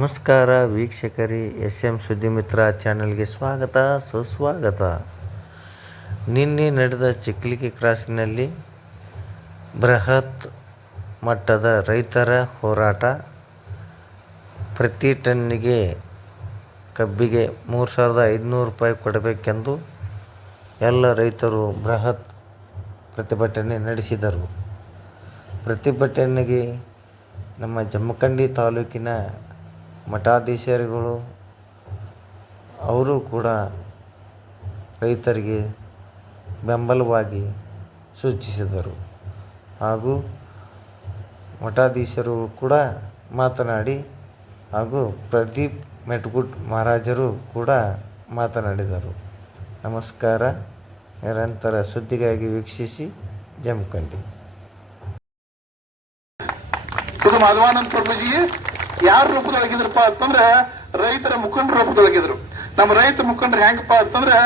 ನಮಸ್ಕಾರ ವೀಕ್ಷಕರಿ S M ಸುದ್ದಿಮಿತ್ರ ಚಾನಲ್ಗೆ ಸ್ವಾಗತ, ಸುಸ್ವಾಗತ. ನಿನ್ನೆ ನಡೆದ ಚಿಕ್ಕಲಿಕೆ ಕ್ರಾಸಿನಲ್ಲಿ ಬೃಹತ್ ಮಟ್ಟದ ರೈತರ ಹೋರಾಟ, ಪ್ರತಿ ಟನ್ನಿಗೆ ಕಬ್ಬಿಗೆ ಮೂರು ಸಾವಿರದ ಐದುನೂರು ರೂಪಾಯಿ ಕೊಡಬೇಕೆಂದು ಎಲ್ಲ ರೈತರು ಬೃಹತ್ ಪ್ರತಿಭಟನೆ ನಡೆಸಿದರು. ಪ್ರತಿಭಟನೆಗೆ ನಮ್ಮ ಜಮಖಂಡಿ ತಾಲೂಕಿನ ಮಠಾಧೀಶರುಗಳು, ಅವರು ಕೂಡ ರೈತರಿಗೆ ಬೆಂಬಲವಾಗಿ ಸೂಚಿಸಿದರು. ಹಾಗೂ ಮಠಾಧೀಶರು ಕೂಡ ಮಾತನಾಡಿ ಹಾಗೂ ಪ್ರದೀಪ್ ಮೆಟ್ಗುಡ್ ಮಹಾರಾಜರು ಕೂಡ ಮಾತನಾಡಿದರು. ನಮಸ್ಕಾರ. ನಿರಂತರ ಸುದ್ದಿಗಾಗಿ ವೀಕ್ಷಿಸಿ ಜಮಖಂಡಿ. ಪ್ರಭುಜಿ ಯಾರ ರೂಪದೊಳಗಿದ್ರಪ್ಪ ಅಂತಂದ್ರೆ ರೈತರ ಮುಖಂಡರ ರೂಪದೊಳಗಿದ್ರು. ನಮ್ಮ ರೈತ ಮುಖಂಡರು ಹೆಂಗಪ್ಪ ಅಂತಂದ್ರೆ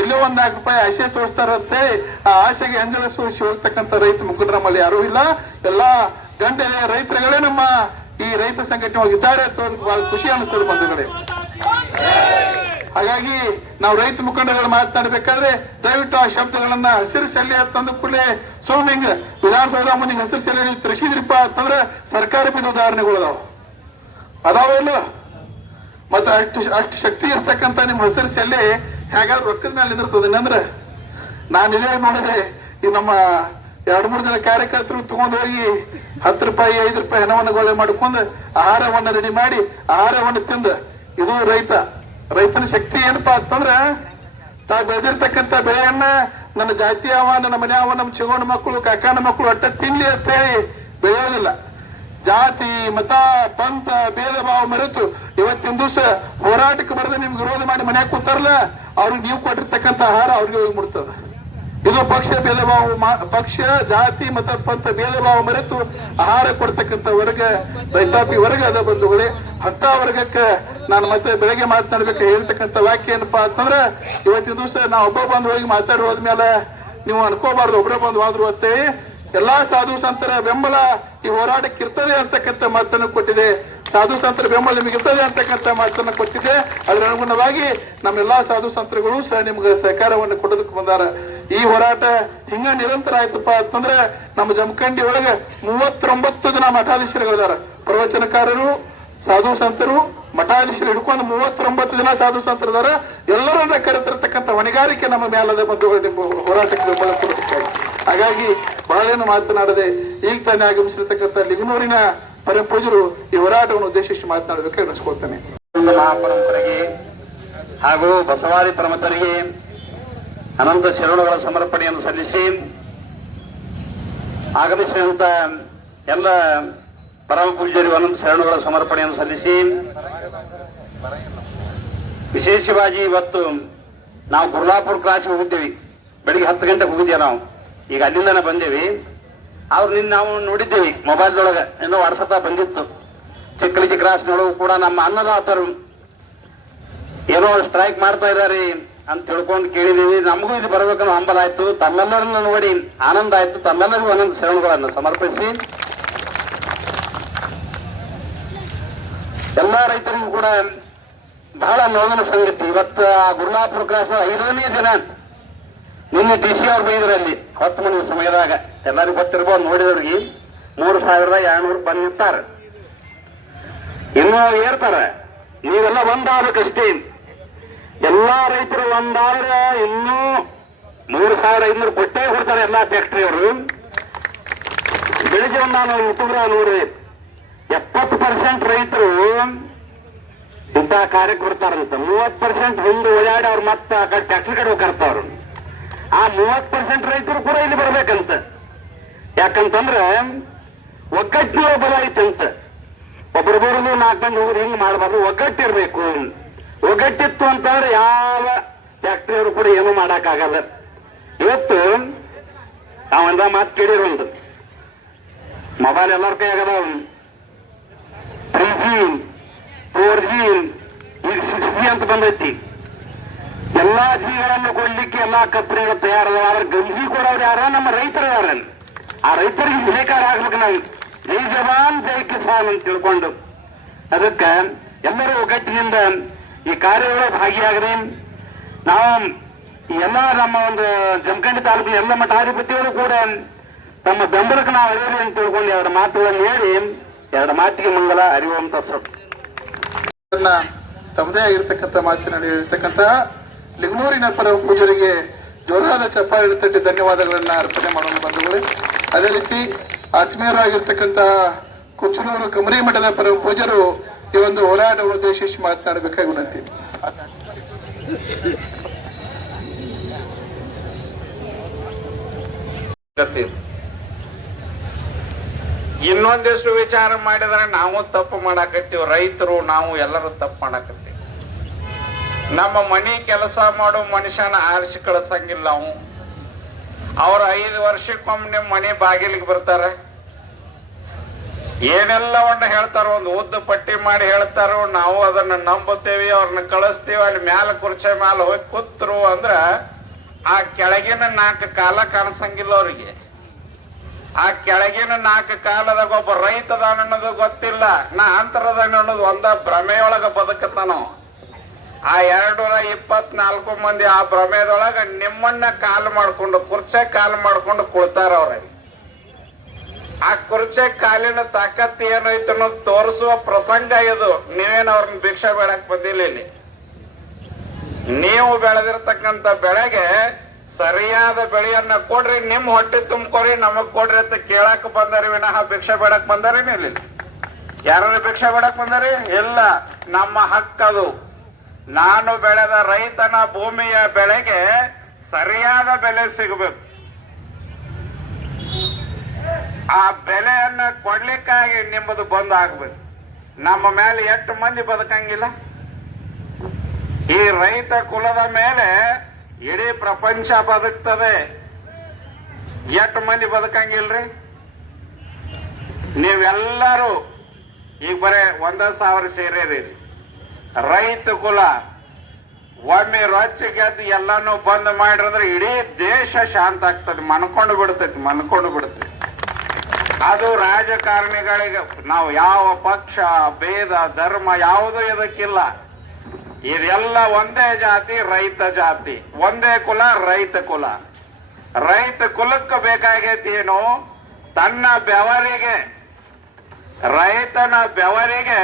ಎಲ್ಲೋ ಒಂದ್ ನಾಲ್ಕು ರೂಪಾಯಿ ಆಸೆ ತೋರಿಸ್ತಾರಂತೆ ಆ ಆಸೆಗೆ ಅಂಜಲ ಸೋರಿಸಿ ಹೋಗ್ತಕ್ಕಂತ ರೈತ ಮುಖಂಡರ ನಮ್ಮಲ್ಲಿ ಯಾರೂ ಇಲ್ಲ. ಎಲ್ಲಾ ಗಂಡ ರೈತರುಗಳೇ ನಮ್ಮ ಈ ರೈತ ಇದ್ದಾರೆ ಅಂತ ಬಹಳ ಖುಷಿ ಅನಿಸ್ತದೆ ಬಂಧುಗಳೇ. ಹಾಗಾಗಿ ನಾವು ರೈತ ಮುಖಂಡಗಳು ಮಾತನಾಡಬೇಕಾದ್ರೆ ದಯವಿಟ್ಟು ಆ ಶಬ್ದಗಳನ್ನ ಹಸಿರು ಸೆಲೆ ಅಂತಂದ ಕೂಡಲೇ ಸೋಮ್ ಹಿಂಗ ವಿಧಾನಸೌಧ ಮುಂದೆ ಹಸಿರು ಸೆಲೆ ನೀವು ತರಿಸಿದ್ರಿಪ್ಪ ಅಂತಂದ್ರೆ ಸರ್ಕಾರ ಬಿದ್ದ ಉದಾಹರಣೆಗಳು ಅದಾವ ಇಲ್ಲ ಮತ್ತೆ ಅಷ್ಟು ಅಷ್ಟು ಶಕ್ತಿ ಇರ್ತಕ್ಕಂತ ನಿಮ್ಮ ಹೆಸರು ಸೆಲೆ ಹೇಗಾದ್ರೂ ರೊಕ್ಕದ ಮೇಲೆ ನಿಂದಿರ್ತದೆ ಅಂದ್ರೆ ನಾನು ಇಲ್ಲೇ ನೋಡಿದೆ, ಈ ನಮ್ಮ ಎರಡು ಮೂರು ಜನ ಕಾರ್ಯಕರ್ತರು ತಗೊಂಡು ಹೋಗಿ ಹತ್ತು ರೂಪಾಯಿ, ಐದು ರೂಪಾಯಿ ಹಣವನ್ನು ಗೋಳೆ ಮಾಡಿಕೊಂಡು ಆಹಾರವನ್ನು ರೆಡಿ ಮಾಡಿ ಆಹಾರವನ್ನು ತಿಂದ, ಇದು ರೈತ. ರೈತನ ಶಕ್ತಿ ಏನಪ್ಪಾ ಅಂತಂದ್ರ ತಾ ಬೆಳೆದಿರ್ತಕ್ಕಂಥ ಬೆಳೆಯನ್ನ ನನ್ನ ಜಾತಿಯವ ನನ್ನ ಮನೆಯವ ನಮ್ಮ ಚಿಗೋಣ ಮಕ್ಕಳು, ಕಾಕಾನ ಮಕ್ಕಳು ಅಟ್ಟ ತಿನ್ಲಿ ಅಂತ ಹೇಳಿ ಬೆಳೆಯೋದಿಲ್ಲ. ಜಾತಿ, ಮತ, ಪಂಥ, ಭೇದ ಭಾವ ಮರೆತು ಇವತ್ತಿನ ದಿವಸ ಹೋರಾಟಕ್ಕೆ ಬರದೆ ನಿಮ್ಗೆ ವಿರೋಧ ಮಾಡಿ ಮನೆಯಾಗ ಕೂತಾರಲ್ಲ, ಅವ್ರಿಗೆ ನೀವು ಕೊಟ್ಟಿರ್ತಕ್ಕಂಥ ಆಹಾರ ಅವ್ರಿಗೆ ಹೋಗಿ ಮುಡ್ತದ ಇದು ಪಕ್ಷ ಭೇದ ಭಾವ ಪಕ್ಷ, ಜಾತಿ, ಮತ, ಪಂಥ, ಭೇದ ಭಾವ ಮರೆತು ಆಹಾರ ಕೊಡ್ತಕ್ಕಂಥ ವರ್ಗ, ರೈತಾಪಿ ವರ್ಗ ಅದ ಬಂಧುಗಳೇ. ಅಂತ ವರ್ಗಕ್ಕೆ ನಾನು ಮತ್ತೆ ಬೆಳಗ್ಗೆ ಮಾತನಾಡ್ಬೇಕು ಹೇಳ್ತಕ್ಕಂಥ ವಾಕ್ಯ ಏನಪ್ಪಾ ಅಂತಂದ್ರೆ, ಇವತ್ತಿನ ದಿವಸ ನಾವು ಒಬ್ಬ ಬಂದು ಹೋಗಿ ಮಾತಾಡಿ ಹೋದ್ಮೇಲೆ ನೀವು ಅನ್ಕೋಬಾರ್ದು ಒಬ್ಬರೇ ಬಂದು ಹೋದ್ರು ಅತ್ತೆ. ಎಲ್ಲಾ ಸಾಧು ಸಂತರ ಬೆಂಬಲ ಈ ಹೋರಾಟಕ್ಕೆ ಇರ್ತದೆ ಅಂತಕ್ಕಂಥ ಮಾತನ್ನು ಕೊಟ್ಟಿದೆ. ಸಾಧು ಸಂತರ ಬೆಂಬಲ ನಿಮಗೆ ಇರ್ತದೆ ಅಂತಕ್ಕಂಥ ಮಾತನ್ನು ಕೊಟ್ಟಿದೆ. ಅದರ ಅನುಗುಣವಾಗಿ ನಮ್ಮೆಲ್ಲಾ ಸಾಧು ಸಂತರುಗಳು ಸಹ ನಿಮ್ಗೆ ಸಹಕಾರವನ್ನು ಕೊಡೋದಕ್ಕೆ ಬಂದಾರ. ಈ ಹೋರಾಟ ಹಿಂಗ ನಿರಂತರ ಆಯ್ತಪ್ಪ ಅಂತಂದ್ರೆ ನಮ್ಮ ಜಮಖಂಡಿ ಒಳಗೆ ಮೂವತ್ತೊಂಬತ್ತು ಜನ ಮಠಾಧೀಶರುಗಳಿದಾರ. ಪ್ರವಚನಕಾರರು, ಸಾಧು ಸಂತರು, ಮಠಾಧೀಶರು ಹಿಡ್ಕೊಂಡು ಮೂವತ್ತೊಂಬತ್ತು ಜನ ಸಾಧು ಸಂತರಿದಾರ. ಎಲ್ಲರನ್ನ ಕರೆತಿರ್ತಕ್ಕಂಥ ಹೊಣೆಗಾರಿಕೆ ನಮ್ಮ ಮೇಲದ ಮತ್ತು ಹೋರಾಟಕ್ಕೆ ಬೆಂಬಲ ಕೊಡಬೇಕಾಗಿ ಹಾಗಾಗಿ ಬಹಳೇನು ಮಾತನಾಡದೆ ಈಗ ತಾನೇ ಆಗಮಿಸಿರ್ತಕ್ಕಂಥ ಲಿಂಗನೂರಿನ ಪರಮ ಪೂಜರು ಈ ಹೋರಾಟವನ್ನು ಉದ್ದೇಶಿಸಿ ಮಾತನಾಡಬೇಕು ಎಣಿಸ್ಕೊಳ್ತೇನೆ ಮಹಾಪರಂಪರೆಗೆ ಹಾಗೂ ಬಸವಾದಿ ಪರಮತರಿಗೆ ಅನಂತ ಶರಣಗಳ ಸಮರ್ಪಣೆಯನ್ನು ಸಲ್ಲಿಸಿ ಆಗಮಿಸಿದಂತ ಎಲ್ಲ ಪರಮ ಪೂಜ್ಯರಿಗೂ ಅನಂತ ಶರಣಗಳ ಸಮರ್ಪಣೆಯನ್ನು ಸಲ್ಲಿಸಿ ವಿಶೇಷವಾಗಿ ಇವತ್ತು ನಾವು ಗುರ್ಲಾಪುರ ಕ್ಲಾಸ್ಗೆ ಹೋಗಿದ್ದೀವಿ. ಬೆಳಿಗ್ಗೆ ಹತ್ತು ಗಂಟೆಗೆ ಹೋಗಿದ್ದೀವಿ ನಾವು. ಈಗ ಅಲ್ಲಿಂದನ ಬಂದೇವಿ. ಆದ್ರೆ ನಿನ್ನ ನಾವು ನೋಡಿದ್ದೇವೆ ಮೊಬೈಲ್ದೊಳಗೆ ಏನೋ ವಾಟ್ಸಪ್ ಬಂದಿತ್ತು. ಚಿಕ್ಕಲಿಗೆ ಕ್ರಾಸ್ನೊಳಗೂ ಕೂಡ ನಮ್ಮ ಅನ್ನದಾತರು. ಏನೋ ಸ್ಟ್ರೈಕ್ ಮಾಡ್ತಾ ಇದ್ದಾರೆ ಅಂತ ತಿಳ್ಕೊಂಡು ಕೇಳಿದೀವಿ ನಮಗೂ ಇದು ಬರಬೇಕನ್ನೋ ಹಂಬಲ ಆಯ್ತು. ತಮ್ಮೆಲ್ಲರನ್ನು ನೋಡಿ ಆನಂದ ಆಯ್ತು. ತಮ್ಮೆಲ್ಲರಿಗೂ ಆನಂದ ಶರಣಗಳನ್ನು ಸಮರ್ಪಿಸಿ. ಎಲ್ಲ ರೈತರಿಗೂ ಕೂಡ ಬಹಳ ನೋವಿನ ಸಂಗತಿ. ಇವತ್ತು ಆ ಗುರುಲಾಪುರ ಕ್ರಾಸ್ ಐದನೇ ದಿನ ನಿನ್ನೆ ಡಿ ಸಿ ಅವ್ರು ಬೈದ್ರಲ್ಲಿ ಹತ್ತು ಮನೆ ಸಮಯದಾಗ. ಎಲ್ಲರಿಗೂ ಗೊತ್ತಿರ್ಬೋದು, ನೋಡಿದವ್ರಿಗೆ ಮೂರು ಸಾವಿರದ ಎರಡ್ನೂರು ಬಂದಿರ್ತಾರ ಇನ್ನೂ ಏರ್ತಾರ. ನೀವೆಲ್ಲ ಒಂದಾಗಬೇಕಷ್ಟೇ ಎಲ್ಲಾ ರೈತರು ಒಂದಾದ್ರೆ ಇನ್ನೂ ಮೂರು ಸಾವಿರ ಐನೂರು ಕೊಟ್ಟೇ ಕೊಡ್ತಾರೆ ಎಲ್ಲಾ ಫ್ಯಾಕ್ಟ್ರಿ ಅವರು. ಬೆಳಿಗ್ಗೆ ಒಂದು ಯೂಟ್ಯೂಬ್ರ ನೋಡ್ರಿ ಎಪ್ಪತ್ತು ಪರ್ಸೆಂಟ್ ರೈತರು ಇಂತಹ ಕಾರ್ಯಕ್ಕೆ ಬರ್ತಾರಂತ. ಮೂವತ್ತು ಪರ್ಸೆಂಟ್ ಮುಂದೆ ಓಡಾಡಿ ಅವ್ರು ಮತ್ತೆ ಆ ಕಡೆ ಫ್ಯಾಕ್ಟ್ರಿ ಕಡೆ ಹೋಗ್ತಾರ ಆ ಮೂವತ್ ಪರ್ಸೆಂಟ್ ರೈತರು ಕೂಡ ಇಲ್ಲಿ ಬರ್ಬೇಕಂತ. ಯಾಕಂತಂದ್ರೆ ಒಗ್ಗಟ್ಟಿನ ಬಲ ಐತಂತ ಬರೋದು ನಾಲ್ಕು ಮಂದಿ ಹೋಗುದು ಹಿಂಗ್ ಮಾಡಬಾರ್ದು? ಒಗ್ಗಟ್ಟಿರ್ಬೇಕು. ಒಗ್ಗಟ್ಟಿತ್ತು ಅಂತಂದ್ರೆ ಯಾವ ಫ್ಯಾಕ್ಟ್ರಿಯವರು ಕೂಡ ಏನು ಮಾಡಕ್ಕಾಗಲ್ಲ. ಇವತ್ತು ಅವಂದ ಮಾತು ಕೇಳಿರೋದು ಮೊಬೈಲ್ ಎಲ್ಲರ ಕೈ ಆಗದ ತ್ರೀ ಜಿ ಫೋರ್ ಜಿ ಈಗ ಸಿಕ್ಸ್ ಜಿ ಅಂತ ಬಂದೈತಿ. ಎಲ್ಲಾ ಜಿಗಳನ್ನು ಕೊಡ್ಲಿಕ್ಕೆ ಎಲ್ಲಾ ಕಂಪನಿಗಳು ತಯಾರದ ಆದ್ರೆ ಗಂಜಿ ಕೊಡೋರು ಯಾರ ನಮ್ಮ ರೈತರು ಯಾರ ಆ ರೈತರಿಗೆ ವಿಲೇಕಾರ ಆಗ್ಬೇಕು ನಾವು. ಜೈ ಜವಾನ್, ಜೈ ಕಿಸಾನ್ ಅಂತ ತಿಳ್ಕೊಂಡು ಅದಕ್ಕೆ ಎಲ್ಲರೂ ಒಗ್ಗಟ್ಟಿನಿಂದ ಈ ಕಾರ್ಯದೊಳಗೆ ಭಾಗಿಯಾಗ್ರಿ ನಾವು ಎಲ್ಲ ನಮ್ಮ ಒಂದು ಜಮಖಂಡಿ ತಾಲೂಕಿನ ಎಲ್ಲ ಮಠಾಧಿಪತಿಗಳು ಕೂಡ ತಮ್ಮ ಬೆಂಬಲಕ್ಕೆ ನಾವು ಅಳಿರಿ ಅಂತ ತಿಳ್ಕೊಂಡು ಎರಡು ಮಾತುಗಳನ್ನು ಹೇಳಿ, ಎರಡು ಮಾತಿಗೆ ಮಂಗಲ ಅರಿವಂತ ಸ್ವಲ್ಪ ತನ್ನ ತಮ್ಮದೇ ಆಗಿರ್ತಕ್ಕಂಥ ಮಾತಿನಲ್ಲಿ ಹೇಳಿರ್ತಕ್ಕಂತಹ ಲಿಂಗನೂರಿನ ಪರ ಪೂಜರಿಗೆ ಜೋರಾದ ಚಪ್ಪಾಳೆ ತಟ್ಟಿ ಧನ್ಯವಾದಗಳನ್ನ ಅರ್ಪಣೆ ಮಾಡೋಣ ಬಂಧುಗಳೇ. ಅದೇ ರೀತಿ ಆತ್ಮೀಯರಾಗಿರ್ತಕ್ಕಂತಹ ಕುಚ್ಚನೂರು ಕಮರಿ ಮಠದ ಪರ ಪೂಜರು ಈ ಒಂದು ಹೋರಾಟವನ್ನು ಉದ್ದೇಶಿಸಿ ಮಾತನಾಡಬೇಕಾಗಿ ವಿನಂತಿ. ಇನ್ನೊಂದಿಷ್ಟು ವಿಚಾರ ಮಾಡಿದ್ರೆ ನಾವು ತಪ್ಪು ಮಾಡಾಕತ್ತೀವಿ. ರೈತರು, ನಾವು ಎಲ್ಲರೂ ತಪ್ಪು ಮಾಡಾಕತ್ತೀವಿ. ನಮ್ಮ ಮನೆ ಕೆಲಸ ಮಾಡೋ ಮನುಷ್ಯನ ಆರಿಸಿ ಕಳ್ಸಂಗಿಲ್ಲ ನಾವು ಅವ್ರು ಐದು ವರ್ಷಕ್ಕೊಮ್ಮೆ ನಿಮ್ಮ ಮನೆ ಬಾಗಿಲಿಗೆ ಬರ್ತಾರೆ. ಏನೆಲ್ಲವನ್ನ ಹೇಳ್ತಾರ ಒಂದು ಉದ್ದ ಪಟ್ಟಿ ಮಾಡಿ ಹೇಳ್ತಾರೋ ನಾವು ಅದನ್ನ ನಂಬುತ್ತೇವೆ, ಅವ್ರನ್ನ ಕಳಿಸ್ತೀವಿ, ಅಲ್ಲಿ ಮ್ಯಾಲ ಕುರ್ಚೆ ಮ್ಯಾಲ ಹೋಗಿ ಕೂತ್ರು ಅಂದ್ರ ಆ ಕೆಳಗಿನ ನಾಲ್ಕು ಕಾಲ ಕಾಣಿಸಂಗಿಲ್ಲ ಅವ್ರಿಗೆ. ಆ ಕೆಳಗಿನ ನಾಲ್ಕು ಕಾಲದಾಗ ಒಬ್ಬ ರೈತದ ಅನ್ನೋದು ಗೊತ್ತಿಲ್ಲ, ನಾ ಅಂತರದ ಅನ್ನೋದು ಒಂದ ಭ್ರಮೆಯೊಳಗ ಬದುಕತಾನೋ ಆ ಎರಡು ನೂರ ಇಪ್ಪತ್ನಾಲ್ಕು ಮಂದಿ ಆ ಭ್ರಮೆದೊಳಗ ನಿಮ್ಮನ್ನ ಕಾಲ್ ಮಾಡ್ಕೊಂಡು, ಕುರ್ಚೆ ಕಾಲ್ ಮಾಡ್ಕೊಂಡು ಕುಳ್ತಾರ ಅವ್ರಿಗೆ ಆ ಕುರ್ಚೆ ಕಾಲಿನ ತಾಕತ್ ಏನೈತೆ ಅನ್ನೋದು ತೋರಿಸುವ ಪ್ರಸಂಗ ಇದು. ನೀವೇನು ಅವ್ರನ್ನ ಭಿಕ್ಷೆ ಬೇಡಕ್ ಬಂದಿಲ್ಲ ನೀವು ಬೆಳೆದಿರ್ತಕ್ಕಂಥ ಬೆಳೆಗೆ ಸರಿಯಾದ ಬೆಳೆಯನ್ನ ಕೊಡ್ರಿ, ನಿಮ್ ಹೊಟ್ಟೆ ತುಂಬ್ಕೊರಿ, ನಮಗ್ ಕೊಡ್ರಿ ಅಂತ ಕೇಳಕ್ ಬಂದಾರಿ ವಿನಃ ಭಿಕ್ಷೆ ಬೇಡಕ್ ಬಂದಾರಿ ಇಲ್ಲಿ? ಯಾರು ಭಿಕ್ಷೆ ಬೇಡಕ್ ಬಂದಾರಿ? ಇಲ್ಲ, ನಮ್ಮ ಹಕ್ಕದು. ನಾನು ಬೆಳೆದ ರೈತನ ಭೂಮಿಯ ಬೆಳೆಗೆ ಸರಿಯಾದ ಬೆಲೆ ಸಿಗಬೇಕು. ಆ ಬೆಲೆಯನ್ನು ಕೊಡ್ಲಿಕ್ಕಾಗಿ ನಿಮ್ಮದು ಬಂದ್ ಆಗ್ಬೇಕು. ನಮ್ಮ ಮೇಲೆ ಎಷ್ಟು ಮಂದಿ ಬದುಕಂಗಿಲ್ಲ? ಈ ರೈತ ಕುಲದ ಮೇಲೆ ಇಡೀ ಪ್ರಪಂಚ ಬದುಕ್ತದೆ. ಎಷ್ಟು ಮಂದಿ ಬದುಕಂಗಿಲ್ರಿ? ನೀವೆಲ್ಲರೂ ಈಗ ಬರೇ ಒಂದ ಸಾವಿರ ಸೇರೇರಿ. ರೈತ ಕುಲ, ಒಮ್ಮೆ ರೊಚ್ಚ ಗೆದ್ದು ಎಲ್ಲಾನು ಬಂದ್ ಮಾಡಿದ್ರೆ ಇಡೀ ದೇಶ ಶಾಂತ ಆಗ್ತದೆ, ಮನ್ಕೊಂಡು ಬಿಡ್ತೈತಿ ಮನ್ಕೊಂಡು ಬಿಡ್ತೈತಿ. ಅದು ರಾಜಕಾರಣಿಗಳಿಗೆ, ನಾವು ಯಾವ ಪಕ್ಷ, ಭೇದ, ಧರ್ಮ ಯಾವುದೂ ಇದಕ್ಕಿಲ್ಲ. ಇದೆಲ್ಲ ಒಂದೇ ಜಾತಿ, ರೈತ ಜಾತಿ. ಒಂದೇ ಕುಲ, ರೈತ ಕುಲ. ರೈತ ಕುಲಕ್ಕೆ ಬೇಕಾಗೈತಿ ಏನು? ತನ್ನ ಬೆವರಿಗೆ, ರೈತನ ಬೆವರಿಗೆ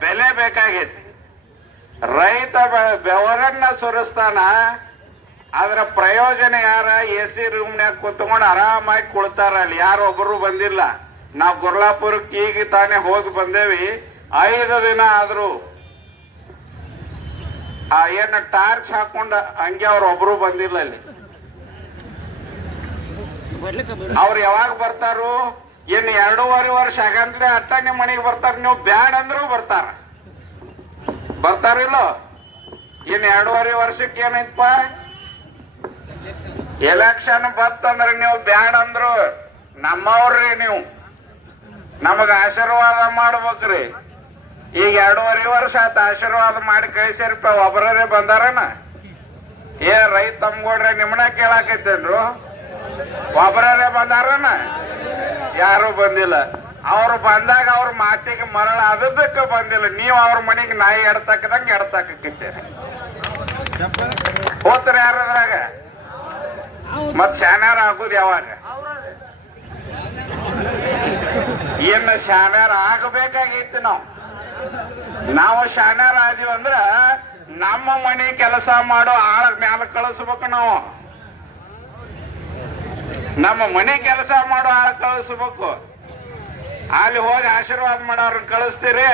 ಬೆಲೆ ಬೇಕಾಗೈತಿ. ರೈತ ಬೆವರನ್ನ ಸುರಿಸ್ತಾನ ಅದರ ಪ್ರಯೋಜನ ಯಾರ? ಎ ಸಿ ರೂಮ್ನ್ಯಾಗ ಕುತ್ಕೊಂಡು ಆರಾಮಾಗಿ ಕುಳ್ತಾರ. ಅಲ್ಲಿ ಯಾರೊಬ್ಬರು ಬಂದಿಲ್ಲ. ನಾವು ಗುರ್ಲಾಪುರಕ್ಕೆ ಈಗ ತಾನೇ ಹೋಗಿ ಬಂದೇವಿ. ಐದು ದಿನ ಆದರೂ ಆ ಏನ ಟಾರ್ಚ್ ಹಾಕೊಂಡ ಹಂಗೆ ಅವ್ರ ಒಬ್ರು ಬಂದಿಲ್ಲ ಅಲ್ಲಿ. ಅವ್ರು ಯಾವಾಗ ಬರ್ತಾರು? ಇನ್ನು ಎರಡೂವರೆ ವರ್ಷ ಆಗಂತಲೇ ಅಟ್ಟ ನಿಮ್ಮ ಮನೆಗೆ ಬರ್ತಾರ. ನೀವು ಬ್ಯಾಡ್ ಅಂದ್ರೂ ಬರ್ತಾರ. ಬರ್ತಾರಿಲ್ಲೋ? ಇನ್ ಎರಡೂವರೆ ವರ್ಷಕ್ಕೆ ಏನೈತಪ್ಪ ಎಲೆಕ್ಷನ್ ಬತ್ತಂದ್ರೆ ನೀವು ಬ್ಯಾಡ್ ಅಂದ್ರು ನಮ್ಮವ್ರಿ ನೀವು. ನಮಗ ಆಶೀರ್ವಾದ ಮಾಡ್ಬೇಕ್ರಿ. ಈಗ ಎರಡೂವರೆ ವರ್ಷ ಆತ ಆಶೀರ್ವಾದ ಮಾಡಿ ಕಳಿಸಿರಿ ಒಬ್ಬರೇ ಬಂದಾರನ? ಏ, ರೈತ ತಮ್ಗೋಡ್ರೆ ನಿಮ್ಮನ್ನ ಕೇಳಾಕೈತೇನ್ರು ಒಬ್ಬರೇ ಬಂದಾರನ? ಯಾರು ಬಂದಿಲ್ಲ. ಅವ್ರು ಬಂದಾಗ ಅವ್ರ ಮಾತಿಗೆ ಮರಳ ಅದಕ್ಕೆ ಬಂದಿಲ್ಲ. ನೀವು ಅವ್ರ ಮನೆಗೆ ನಾಯಿ ಎಡತಕ್ಕದಂಗೆ ಎಡ್ತಕ್ಕಿತ್ತೀರಿ. ಹೋತ್ರ ಯಾರು ಅದ್ರಾಗ? ಮತ್ ಶಾನ್ಯಾರ ಆಗುದು ಯಾವಾಗ? ಇನ್ನು ಶಾನ್ಯಾರ ಆಗಬೇಕಾಗೈತಿ ನಾವು. ನಾವು ಶಾನ್ಯಾರ ಆದಿವ ಅಂದ್ರ ನಮ್ಮ ಮನೆ ಕೆಲಸ ಮಾಡೋ ಆಳ ಮ್ಯಾಲ ಕಳಿಸ್ಬೇಕು ನಾವು. ನಮ್ಮ ಮನೆ ಕೆಲಸ ಮಾಡೋ ಆಳ ಕಳಿಸ್ಬೇಕು. ಅಲ್ಲಿ ಹೋಗಿ ಆಶೀರ್ವಾದ ಮಾಡೋರ್ ಕಳಿಸ್ತೀರಿ.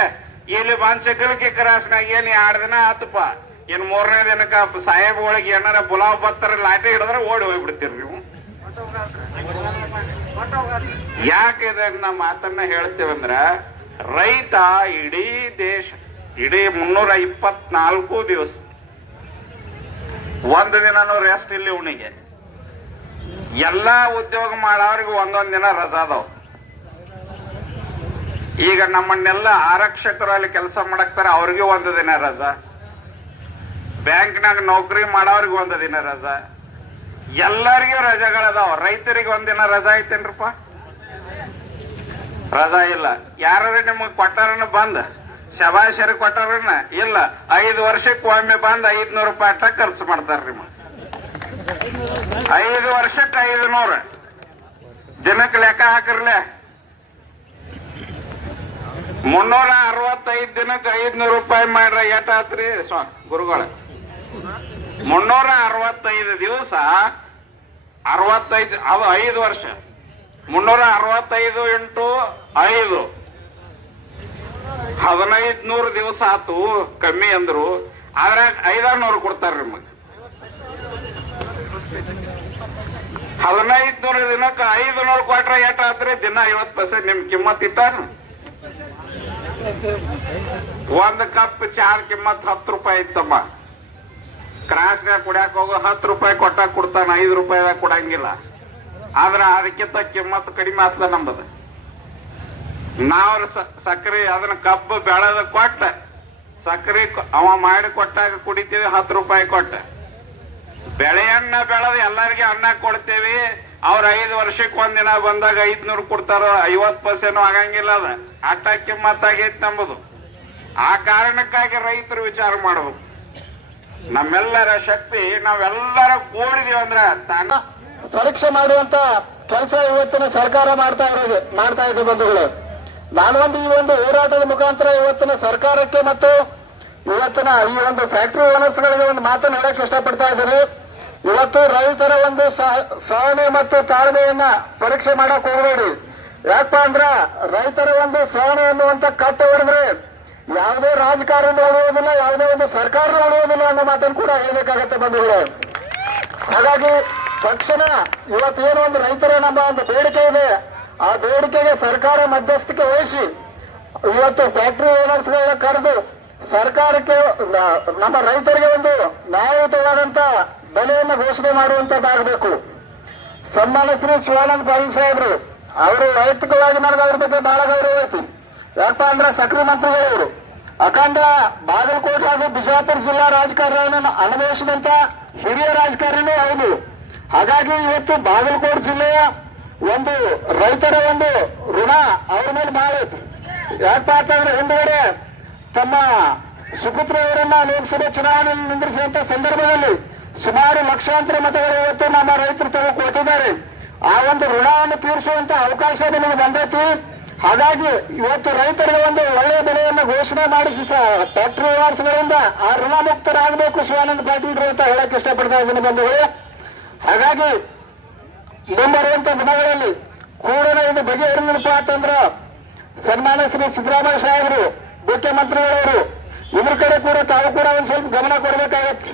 ಇಲ್ಲಿ ಬಂದ್ ಚಕಲಿಕೆ ಕ್ರಾಸ್ನಾಗ ಏನ್ ಎರಡ್ ದಿನ ಆತಪ್ಪ. ಇನ್ ಮೂರನೇ ದಿನಕ್ಕ ಸಾಹೇಬ್ ಒಳಗೆ ಏನಾರ ಬುಲಾವ್ ಬತ್ತರ ಲಾಟಿ ಹಿಡಿದ್ರೆ ಓಡಿ ಹೋಗ್ಬಿಡ್ತೀರಿ ನೀವು. ಯಾಕೆ ನಾ ಮಾತನ್ನ ಹೇಳ್ತೀವಂದ್ರ, ರೈತ ಇಡೀ ದೇಶ, ಇಡೀ ಮುನ್ನೂರ ಇಪ್ಪತ್ನಾಲ್ಕು ದಿವಸ, ಒಂದು ದಿನನೂ ರೆಸ್ಟ್ ಇಲ್ಲಿ ಉಣಿಗೆ ಎಲ್ಲಾ ಉದ್ಯೋಗ ಮಾಡೋರಿಗೂ ಒಂದೊಂದ್ ದಿನ ರಜಾ ಅದಾವ. ಈಗ ನಮ್ಮನ್ನೆಲ್ಲ ಆರಕ್ಷಕರು ಅಲ್ಲಿ ಕೆಲಸ ಮಾಡಕ್ತಾರ, ಅವ್ರಿಗೆ ಒಂದು ದಿನ ರಜಾ. ಬ್ಯಾಂಕ್ನಾಗ ನೌಕರಿ ಮಾಡೋರಿಗೆ ಒಂದು ದಿನ ರಜಾ. ಎಲ್ಲರಿಗೂ ರಜೆಗಳದಾವ ರೈತರಿಗೆ ಒಂದಿನ ರಜಾ ಐತೇನ್ರಪ್ಪ? ರಜಾ ಇಲ್ಲ. ಯಾರು ನಿಮಗೆ ಕೊಟ್ಟಾರನ ಬಂದ? ಶಬಾಶರಿ ಕೊಟ್ಟಾರನ್ನ ಇಲ್ಲ. ಐದು ವರ್ಷಕ್ಕೆ ಒಮ್ಮೆ ಬಂದು ಐದ್ನೂರು ರೂಪಾಯಿ ಅಟ್ಟ ಖರ್ಚು ಮಾಡ್ತಾರ ಮ ಐದು ವರ್ಷಕ್ಕೆ ಐದು ನೂರು ದಿನಕ್ಕೆ ಲೆಕ್ಕ ಹಾಕಿರ್ಲೆ? ಮುನ್ನೂರ ಅರವತ್ತೈದು ದಿನಕ್ಕೆ ಐದ್ನೂರು ರೂಪಾಯಿ ಮಾಡ್ರೆ ಎಟ್ ಸ್ವಾಮಿ ಸ್ವಾ, ಗುರುಗಳ. ಮುನ್ನೂರ ಅರವತ್ತೈದು ದಿವಸ ಅರವತ್ತೈದು, ಅದು ಐದು ವರ್ಷ. ಮುನ್ನೂರ ಅರವತ್ತೈದು ಇಂಟು ಐದು. ಹದಿನೈದು ನೂರು ದಿವಸ ಆತು, ಕಮ್ಮಿ ಅಂದ್ರು. ಆದ್ರೆ ಐದಾರು ನೂರು ಕೊಡ್ತಾರೆ ನಿಮಗೆ. ಹದಿನೈದು ನೂರು ದಿನಕ್ಕೆ ಐದು ನೂರು ಕೊಟ್ರೆ ಎಟ್ ಆತ್ರಿ ದಿನ ಐವತ್ತು ಪರ್ಸೆಂಟ್ ನಿಮ್ ಕಿಮ್ಮತ್ ಇಟ್ಟಾರ ಒಂದ್ ಕಪ್ ಚಾರ್ ಕಿಮ್ಮತ್ ಹತ್ತು ರೂಪಾಯಿ ಇತ್ತಮ್ಮ. ಕ್ರಾಸ್ನಾಗ ಕುಡಿಯಾಕ ಹೋಗೋ, ಹತ್ತು ರೂಪಾಯಿ ಕೊಟ್ಟಾಗ ಕೊಡ್ತಾನ, ಐದು ರೂಪಾಯಿ ಕೊಡಂಗಿಲ್ಲ. ಆದ್ರ ಅದಕ್ಕಿಂತ ಕಿಮ್ಮತ್ ಕಡಿಮೆ ಆತದ ನಮ್ಮದು ನಾವ್ ಸಕ್ಕರೆ ಅದನ್ನ ಕಬ್ಬು ಬೆಳೆದ ಕೊಟ್ಟ ಸಕ್ಕರೆ ಅವ ಮಾಡಿ ಕೊಟ್ಟಾಗ ಕುಡಿತೀವಿ, ಹತ್ತು ರೂಪಾಯಿ ಕೊಟ್ಟ. ಬೆಳೆಯನ್ನ ಬೆಳೆದು ಎಲ್ಲರಿಗೆ ಅನ್ನ ಕೊಡ್ತೇವಿ ಅವ್ರ ಐದು ವರ್ಷಕ್ಕೆ ಒಂದಿನ ಬಂದಾಗ ಐದ್ನೂರು ಕೊಡ್ತಾರ ಐವತ್ ಪರ್ಸೆಂಟ್ ಆಗಂಗಿಲ್ಲ ಅದ. ಆಟಕ್ಕೆ ಮತ್ತಾಗೈತಿ ನಂಬುದು. ಆ ಕಾರಣಕ್ಕಾಗಿ ರೈತರು ವಿಚಾರ ಮಾಡಬೇಕು. ನಮ್ಮೆಲ್ಲರ ಶಕ್ತಿ, ನಾವೆಲ್ಲರ ಕೂಡಿದೀವಿ ಅಂದ್ರ ಪರೀಕ್ಷೆ ಮಾಡುವಂತ ಕೆಲಸ ಇವತ್ತಿನ ಸರ್ಕಾರ ಮಾಡ್ತಾ ಇರೋದು, ಮಾಡ್ತಾ ಇದೆ ಬಂಧುಗಳು. ಒಂದು ಈ ಒಂದು ಹೋರಾಟದ ಮುಖಾಂತರ ಇವತ್ತಿನ ಸರ್ಕಾರಕ್ಕೆ ಮತ್ತು ಇವತ್ತಿನ ಈ ಒಂದು ಫ್ಯಾಕ್ಟರಿ ಓನರ್ಸ್ ಗಳಿಗೆ ಒಂದು ಮಾತನ್ನು ಹೇಳಕ್ ಇಷ್ಟಪಡ್ತಾ ಇದ್ದಾರೆ ಇವತ್ತು ರೈತರ ಒಂದು ಸಹ- ಸಹನೆ ಮತ್ತು ತಾಳ್ಮೆಯನ್ನ ಪರೀಕ್ಷೆ ಮಾಡಕ್ ಹೋಗಬೇಡಿ. ಯಾಕಪ್ಪ ಅಂದ್ರ ರೈತರ ಒಂದು ಸಹನೆ ಅನ್ನುವಂತ ಕಟ್ಟು ಹೊಡೆದ್ರೆ ಯಾವುದೇ ರಾಜಕಾರಣ ನೋಡುವುದಿಲ್ಲ ಯಾವುದೇ ಒಂದು ಸರ್ಕಾರ ನೋಡುವುದಿಲ್ಲ ಅನ್ನೋ ಮಾತನ್ನು ಕೂಡ ಹೇಳಬೇಕಾಗತ್ತೆ ಬಂಧುಗಳು. ಹಾಗಾಗಿ ತಕ್ಷಣ ಇವತ್ತೇನು ಒಂದು ರೈತರ ನಮ್ಮ ಒಂದು ಬೇಡಿಕೆ ಇದೆ. ಆ ಬೇಡಿಕೆಗೆ ಸರ್ಕಾರ ಮಧ್ಯಸ್ಥಿಕೆ ವಹಿಸಿ, ಇವತ್ತು ಫ್ಯಾಕ್ಟರಿ ಓನರ್ಸ್ಗಳನ್ನ ಕರೆದು ಸರ್ಕಾರಕ್ಕೆ ನಮ್ಮ ರೈತರಿಗೆ ಒಂದು ನ್ಯಾಯಯುತವಾದಂತ ಬೆಲೆಯನ್ನು ಘೋಷಣೆ ಮಾಡುವಂತದ್ದಾಗಬೇಕು. ಸನ್ಮಾನ ಶ್ರೀ ಶಿವಾನಂದ ಪಾಟೀಲ್ ಸಾಹೇಬ್ರು, ಅವರು ವೈಯಕ್ತಿಕವಾಗಿ ನನಗೆ ಅವ್ರ ಬಗ್ಗೆ ಬಹಳ ಗೌರವ ಐತಿ. ಯಾಕಪ್ಪ ಅಂದ್ರೆ ಸಕ್ರಿ ಮಂತ್ರಿಗಳವರು, ಅಖಂಡ ಬಾಗಲಕೋಟೆ ಹಾಗೂ ಬಿಜಾಪುರ ಜಿಲ್ಲಾ ರಾಜಕಾರಣಿಗಳನ್ನು ಅನುಭವಿಸಿದಂತ ಹಿರಿಯ ರಾಜಕಾರಣಿನೇ ಹೌದು. ಹಾಗಾಗಿ ಇವತ್ತು ಬಾಗಲಕೋಟೆ ಜಿಲ್ಲೆಯ ಒಂದು ರೈತರ ಒಂದು ಋಣ ಅವ್ರ ಮೇಲೆ ಬಹಳ ಐತಿ. ಯಾಕಪ್ಪ ಅಂತಂದ್ರೆ ಹಿಂದುಗಡೆ ತಮ್ಮ ಸುಪುತ್ರ ಅವರನ್ನ ಲೋಕಸಭೆ ಚುನಾವಣೆಯಲ್ಲಿ ನಿಂದಿರಿಸಿದಂತ ಸಂದರ್ಭದಲ್ಲಿ ಸುಮಾರು ಲಕ್ಷಾಂತರ ಮತಗಳು ಇವತ್ತು ನಮ್ಮ ರೈತರು ತಾವು ಕೊಟ್ಟಿದ್ದಾರೆ ಆ ಒಂದು ಋಣವನ್ನು ತೀರಿಸುವಂತ ಅವಕಾಶ ನಿಮಗೆ ಬಂದೈತಿ. ಹಾಗಾಗಿ ಇವತ್ತು ರೈತರಿಗೆ ಒಂದು ಒಳ್ಳೆಯ ಬೆಳೆಯನ್ನು ಘೋಷಣೆ ಮಾಡಿಸಿ ಫ್ಯಾಕ್ಟರಿ ವ್ಯವಹಾರಗಳಿಂದ ಆ ಋಣ ಮುಕ್ತರಾಗಬೇಕು ಶಿವಾನಂದ ಪಾಟೀಲ್ರು ಅಂತ ಹೇಳಕ್ ಇಷ್ಟಪಡ್ತಾ ಇದ್ದೀನಿ ಬಂಧುಗಳು. ಹಾಗಾಗಿ ಮುಂಬರುವಂತ ದಿನಗಳಲ್ಲಿ ಕೂಡಲೇ ಇದು ಬಗೆಹರಿದಪ್ಪ ಅಂತಂದ್ರ ಸನ್ಮಾನ್ಯ ಶ್ರೀ ಸಿದ್ದರಾಮಯ್ಯ ಸಾಹೇಬರು, ಮುಖ್ಯಮಂತ್ರಿಗಳವರು ಇದ್ರ ಕಡೆ ಕೂಡ ತಾವು ಕೂಡ ಒಂದು ಸ್ವಲ್ಪ ಗಮನ ಕೊಡ್ಬೇಕಾಗತ್ತೆ.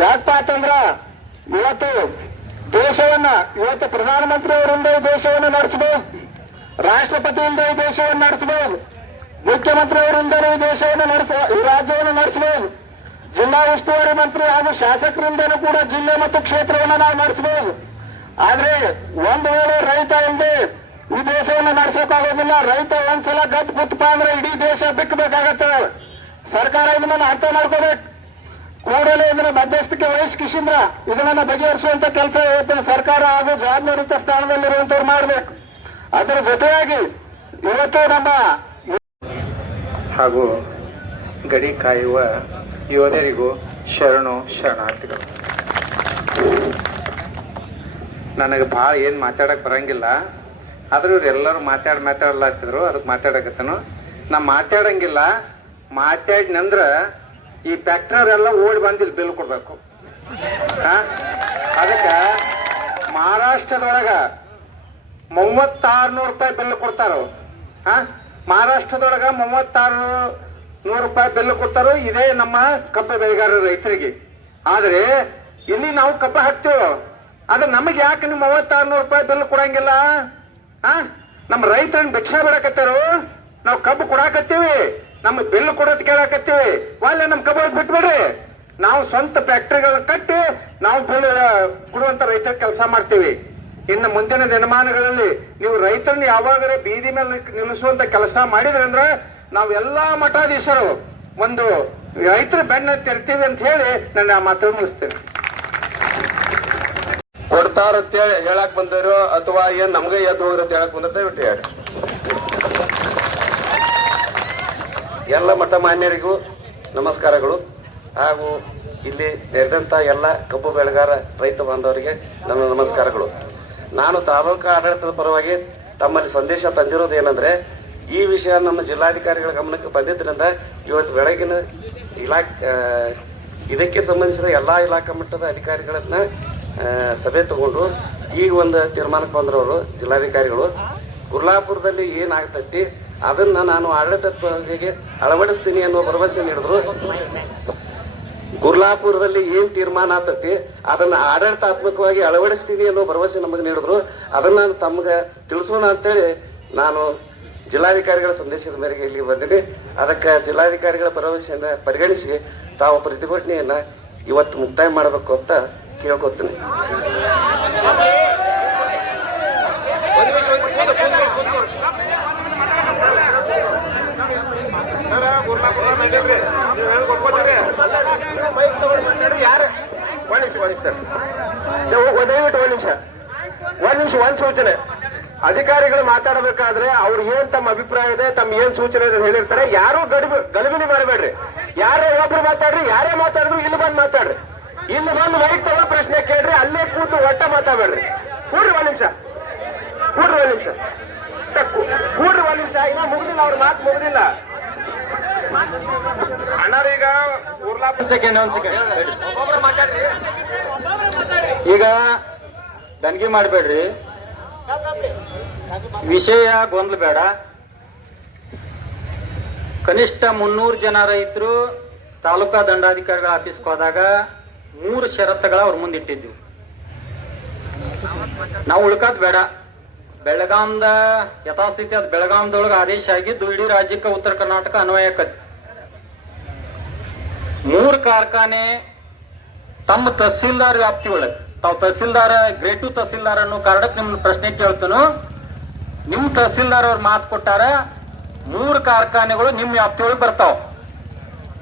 ಯಾಕಪ್ಪ ಅಂತಂದ್ರ ಇವತ್ತು ದೇಶವನ್ನ, ಇವತ್ತು ಪ್ರಧಾನಮಂತ್ರಿ ಅವರಿಂದ ಈ ದೇಶವನ್ನು ನಡೆಸಬಹುದು. ರಾಷ್ಟ್ರಪತಿಯಿಂದ ಈ ದೇಶವನ್ನು ನಡೆಸಬಹುದು. ಮುಖ್ಯಮಂತ್ರಿ ಅವರಿಂದ ಈ ದೇಶವನ್ನು ನಡೆಸ, ಈ ರಾಜ್ಯವನ್ನು ನಡೆಸಬಹುದು. ಜಿಲ್ಲಾ ಉಸ್ತುವಾರಿ ಮಂತ್ರಿ ಹಾಗೂ ಶಾಸಕರಿಂದನೂ ಕೂಡ ಜಿಲ್ಲೆ ಮತ್ತು ಕ್ಷೇತ್ರವನ್ನು ನಾವು ನಡೆಸಬಹುದು. ಆದ್ರೆ ಒಂದು ವೇಳೆ ರೈತ ಇಲ್ಲದೆ ಈ ದೇಶವನ್ನು ನಡೆಸೋಕ್ಕಾಗೋದಿಲ್ಲ, ರೈತ ಒಂದ್ಸಲ ಗಟ್ಟು ಕೂತಪ್ಪ ಅಂದ್ರೆ ಇಡೀ ದೇಶ ಬಿಕ್ಕಬೇಕಾಗತ್ತೆ ಸರ್ಕಾರ ಇದನ್ನ ಅರ್ಥ ಮಾಡ್ಕೋಬೇಕು. ಕೂಡಲೇ ಇದನ್ನ ಮಧ್ಯಸ್ಥಿಕೆ ವಹಿಸಿ ಕಿಶಿಂದ್ರ, ಇದನ್ನ ಬಗೆಹರಿಸುವಂತ ಕೆಲಸ ಇವತ್ತಿನ ಸರ್ಕಾರ ಹಾಗೂ ಜವಾಬ್ದಾರಿತ ಸ್ಥಾನದಲ್ಲಿರುವಂತವ್ರು ಮಾಡಬೇಕು. ಅದರ ಜೊತೆಯಾಗಿ ಇವತ್ತು ನಮ್ಮ ಹಾಗೂ ಗಡಿ ಕಾಯುವ ಯೋಧರಿಗೂ ಶರಣು, ಶರಣಾರ್ಥಿಗಳು. ನನಗೆ ಭಾಳ ಏನು ಮಾತಾಡಕ್ ಬರಂಗಿಲ್ಲ. ಆದ್ರೂ ಇವ್ರೆಲ್ಲರೂ ಮಾತಾಡಿ ಮಾತಾಡಲಾತಿದ್ರು ಅದಕ್ಕೆ ಮಾತಾಡಕತ್ತನು. ನಾ ಮಾತಾಡಂಗಿಲ್ಲ. ಮಾತಾಡಿನಂದ್ರ ಈ ಫ್ಯಾಕ್ಟ್ರವರೆಲ್ಲ ಓಡಿ ಬಂದಿಲ್ಲ, ಬಿಲ್ ಕೊಡ್ಬೇಕು. ಅದಕ್ಕೆ ಮಹಾರಾಷ್ಟ್ರದೊಳಗ ಮೂವತ್ತಾರು ನೂರು ರೂಪಾಯಿ ಬಿಲ್ ಕೊಡ್ತಾರ? ಹಾ? ಮಹಾರಾಷ್ಟ್ರದೊಳಗ ಮೂವತ್ತಾರು ನೂರು ರೂಪಾಯಿ ಬಿಲ್ ಕೊಡ್ತಾರೋ? ಇದೇ ನಮ್ಮ ಕಬ್ಬು ಬೆಳೆಗಾರ ರೈತರಿಗೆ. ಆದ್ರೆ ಇಲ್ಲಿ ನಾವು ಕಬ್ಬು ಹಾಕ್ತೇವೆ? ಆದ್ರೆ ನಮಗೆ ಯಾಕೆ ನೀವು ಮೂವತ್ತಾರು ನೂರು ರೂಪಾಯಿ ಬಿಲ್ ಕೊಡಂಗಿಲ್ಲ? ಹ? ನಮ್ಮ ರೈತರನ್ನ ಭಿಕ್ಷಾ ಬಿಡಕತ್ತಾರೋ? ನಾವು ಕಬ್ಬು ಕೊಡಾಕತ್ತೀವಿ. ನಮ್ಮ ಬಿಲ್ ಕೊಡೋದ್ ಕೇಳಾಕತ್ತೀವಿ ವಾಲ್ಯ ನಮ್ ಕಬ್ಬು ಬಿಟ್ಬಿಡ್ರಿ. ನಾವು ಸ್ವಂತ ಫ್ಯಾಕ್ಟ್ರಿಗಳ ಕಟ್ಟಿ ನಾವು ಬಿಲ್ ಕೊಡುವಂತ ರೈತರ ಕೆಲಸ ಮಾಡ್ತೀವಿ. ಇನ್ನು ಮುಂದಿನ ದಿನಮಾನಗಳಲ್ಲಿ ನೀವು ರೈತರನ್ನ ಯಾವಾಗಲೇ ಬೀದಿ ಮೇಲೆ ನಿಲ್ಲಿಸುವಂತ ಕೆಲಸ ಮಾಡಿದ್ರೆ ಅಂದ್ರೆ ನಾವೆಲ್ಲಾ ಮಠಾಧೀಶರು ಒಂದು ರೈತರ ಬೆನ್ನ ತೆರ್ತೀವಿ ಅಂತ ಹೇಳಿ ನನ್ನ ಆ ಮಾತನ್ನು ಮುಗಿಸ್ತೇನೆ. ಕೊಡ್ತಾರಂತ ಹೇಳಿ ಹೇಳಕ್ ಬಂದಿರೋ ಅಥವಾ ಏನ್ ನಮ್ಗೆ ಎದ್ದು ಹೋಗ್ರಂತ ಹೇಳಕ್ ಬಂದ್ರೆ ದಯವಿಟ್ಟು ಹೇಳಿ ಎಲ್ಲ ಮಠ ಮಾನ್ಯರಿಗೂ ನಮಸ್ಕಾರಗಳು. ಹಾಗೂ ಇಲ್ಲಿ ನೆರೆದಂಥ ಎಲ್ಲ ಕಬ್ಬು ಬೆಳೆಗಾರ ರೈತ ಬಾಂಧವರಿಗೆ ನನ್ನ ನಮಸ್ಕಾರಗಳು. ನಾನು ತಾಲೂಕು ಆಡಳಿತದ ಪರವಾಗಿ ತಮ್ಮಲ್ಲಿ ಸಂದೇಶ ತಂದಿರೋದು ಏನಂದ್ರೆ, ಈ ವಿಷಯ ನಮ್ಮ ಜಿಲ್ಲಾಧಿಕಾರಿಗಳ ಗಮನಕ್ಕೆ ಬಂದಿದ್ದರಿಂದ ಇವತ್ತು ಬೆಳಗಿನ ಇಲಾಖೆ ಇದಕ್ಕೆ ಸಂಬಂಧಿಸಿದ ಎಲ್ಲಾ ಇಲಾಖಾ ಮಟ್ಟದ ಅಧಿಕಾರಿಗಳನ್ನ ಸಭೆ ತಗೊಂಡು ಈ ಒಂದು ತೀರ್ಮಾನಕ್ಕೆ ಬಂದ್ರವರು ಜಿಲ್ಲಾಧಿಕಾರಿಗಳು. ಗುರ್ಲಾಪುರದಲ್ಲಿ ಏನಾಗ್ತೈತಿ ಅದನ್ನ ನಾನು ಆಡಳಿತಕ್ಕೆ ಅಳವಡಿಸ್ತೀನಿ ಅನ್ನೋ ಭರವಸೆ ನೀಡಿದ್ರು. ಗುರ್ಲಾಪುರದಲ್ಲಿ ಏನ್ ತೀರ್ಮಾನ ಆಗ್ತತಿ, ಅದನ್ನ ಆಡಳಿತಾತ್ಮಕವಾಗಿ ಅಳವಡಿಸ್ತೀನಿ ಅನ್ನೋ ಭರವಸೆ ನಮಗೆ ನೀಡಿದ್ರು. ಅದನ್ನ ನಾನು ತಮ್ಗೆ ತಿಳಿಸೋಣ ಅಂತೇಳಿ ನಾನು ಜಿಲ್ಲಾಧಿಕಾರಿಗಳ ಸಂದೇಶದ ಮೇರೆಗೆ ಇಲ್ಲಿ ಬಂದಿನಿ ಅದಕ್ಕೆ ಜಿಲ್ಲಾಧಿಕಾರಿಗಳ ಭರವಸೆಯನ್ನ ಪರಿಗಣಿಸಿ ತಾವು ಪ್ರತಿಭಟನೆಯನ್ನ ಇವತ್ತು ಮುಕ್ತಾಯ ಮಾಡಬೇಕು ಅಂತ ಕೇಳ್ಕೊತೀನಿ ಒಂದ್ ನಿಮಿಷ ಒಂದ್ ನಿಮಿಷ ದಯವಿಟ್ಟು ಒಂದ್ ನಿಮಿಷ. ಒಂದ್ ನಿಮಿಷ ಒಂದ್ ಸೂಚನೆ. ಅಧಿಕಾರಿಗಳು ಮಾತಾಡಬೇಕಾದ್ರೆ ಅವ್ರು ಏನ್ ತಮ್ಮ ಅಭಿಪ್ರಾಯ ಇದೆ ತಮ್ಮ ಏನ್ ಸೂಚನೆ ಇದೆ ಹೇಳಿರ್ತಾರೆ. ಯಾರು ಗಡಿಬಿ ಗಲಿಬಿಲಿ ಮಾಡಬೇಡ್ರಿ. ಯಾರೇ ಒಬ್ರು ಮಾತಾಡ್ರಿ ಯಾರೇ ಮಾತಾಡಿದ್ರು ಇಲ್ಲಿ ಬಂದ್ ಮಾತಾಡ್ರಿ. ಇಲ್ಲಿ ಬಂದು ವೈಟ್ ತಗೊಂಡು ಪ್ರಶ್ನೆ ಕೇಳ್ರಿ ಅಲ್ಲೇ ಕೂತು ಒಟ್ಟ ಮಾತಾಡ್ಬೇಡ್ರಿ. ಕೂಡ್ರಿ ಒಂದ್ ನಿಮಿಷ. ಕೂಡ್ರಿ ಒಂದ್ ನಿಮಿಷ. ಕೂಡ್ರಿ ಒಂದ್ ನಿಮಿಷ. ಇನ್ನ ಮುಗ್ದಿಲ್ಲ ಅವ್ರ ಮಾತು ಮುಗ್ದಿಲ್ಲ. ಅಣ್ಣರೀಗ ಸೆಕೆಂಡ್ ಒಂದ್ ಈಗ ದನ್ಗಿ ಮಾಡಬೇಡ್ರಿ. ವಿಷಯ ಗೊಂದಲ ಬೇಡ. ಕನಿಷ್ಠ ಮುನ್ನೂರು ಜನ ರೈತರು ತಾಲೂಕಾ ದಂಡಾಧಿಕಾರಿಗಳ ಆಫೀಸ್ಗೆ ಹೋದಾಗ ಮೂರು ಷರತ್ತುಗಳ ಅವ್ರ ಮುಂದೆ ಇಟ್ಟಿದ್ವಿ. ನಾವು ಉಳ್ಕಾದ್ ಬೇಡ. ಬೆಳಗಾಂದ ಯಥಾಸ್ಥಿತಿ ಅದು ಬೆಳಗಾಂದೊಳಗೆ ಆದೇಶ ಆಗಿದ್ದು, ಇಡೀ ರಾಜ್ಯಕ್ಕೆ ಉತ್ತರ ಕರ್ನಾಟಕ ಅನ್ವಯಕತಿ ಮೂರು ಕಾರ್ಖಾನೆ ತಮ್ಮ ತಹಸೀಲ್ದಾರ್ ವ್ಯಾಪ್ತಿ ಒಳಗೆ ತಾವು ತಹಸೀಲ್ದಾರ ಗ್ರೇಟು ತಹಸೀಲ್ದಾರ್ ಅನ್ನೋ ಕಾರಣಕ್ಕೆ ನಿಮ್ಮ ಪ್ರಶ್ನೆ ಕೇಳ್ತಾನು. ನಿಮ್ ತಹಸೀಲ್ದಾರ್ ಅವ್ರು ಮಾತು ಕೊಟ್ಟಾರ, ಮೂರು ಕಾರ್ಖಾನೆಗಳು ನಿಮ್ ವ್ಯಾಪ್ತಿ ಒಳಗೆ ಬರ್ತಾವ.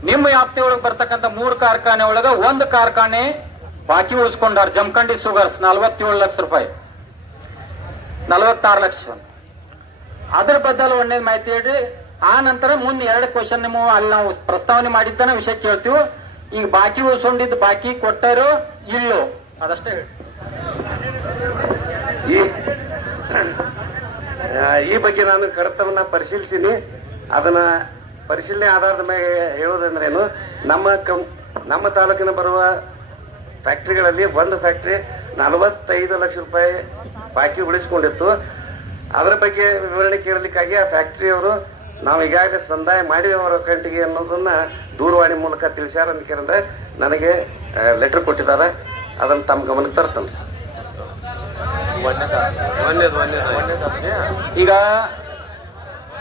ನಿಮ್ಮ ವ್ಯಾಪ್ತಿ ಒಳಗೆ ಬರ್ತಕ್ಕಂಥ ಮೂರು ಕಾರ್ಖಾನೆ ಒಳಗ ಒಂದು ಕಾರ್ಖಾನೆ ಬಾಕಿ ಉಳಿಸ್ಕೊಂಡಾರ, ಜಮಖಂಡಿ, ಸುಗರ್ಸ್, ನಲ್ವತ್ತೇಳು ಲಕ್ಷ ರೂಪಾಯಿ. ನಲವತ್ತಾರು ಲಕ್ಷ ಅದ್ರ ಬದಲು ಒಂದೇ ಮಾಹಿತಿ ಹೇಳ್ರಿ? ಆ ನಂತರ ಮುಂದೆ ಎರಡು ಕ್ವಶನ್ ನಿಮ್ಮ ಅಲ್ಲಿ ನಾವು ಪ್ರಸ್ತಾವನೆ ಮಾಡಿದ್ದನ ವಿಷಯ ಕೇಳ್ತೀವಿ. ಈಗ ಬಾಕಿ ಉಳ್ಸೊಂಡಿದ್ದು ಬಾಕಿ ಕೊಟ್ಟರು ಇಲ್ಲೋ. ಅದಷ್ಟೇ ಈ ಬಗ್ಗೆ ನಾನು ಕಡತವನ್ನ ಪರಿಶೀಲಿಸಿನಿ. ಅದನ್ನ ಪರಿಶೀಲನೆ ಆಧಾರದ ಮೇಲೆ ಹೇಳೋದಂದ್ರೇನು, ನಮ್ಮ ಕಂ, ನಮ್ಮ ತಾಲೂಕಿನ ಬರುವ ಫ್ಯಾಕ್ಟ್ರಿಗಳಲ್ಲಿ ಒಂದು ಫ್ಯಾಕ್ಟ್ರಿ ನಲವತ್ತೈದು ಲಕ್ಷ ರೂಪಾಯಿ ಬಾಕಿ ಉಳಿಸಿಕೊಂಡಿತ್ತು. ಅದರ ಬಗ್ಗೆ ವಿವರಣೆ ಕೇಳಲಿಕ್ಕಾಗಿ ಆ ಫ್ಯಾಕ್ಟ್ರಿಯವರು ನಾವು ಈಗಾಗಲೇ ಸಂದಾಯ ಮಾಡಿ ಅವರ ಕಂಟಿಗೆ ಅನ್ನೋದನ್ನ ದೂರವಾಣಿ ಮೂಲಕ ತಿಳಿಸ್ಯಾರ ಅಂತ ಕೇಳಿದ್ರೆ ನನಗೆ ಲೆಟರ್ ಕೊಟ್ಟಿದ್ದಾರೆ. ಅದನ್ನು ತಮ್ಮ ಗಮನಕ್ಕೆ ತರ್ತೇನೆ. ಈಗ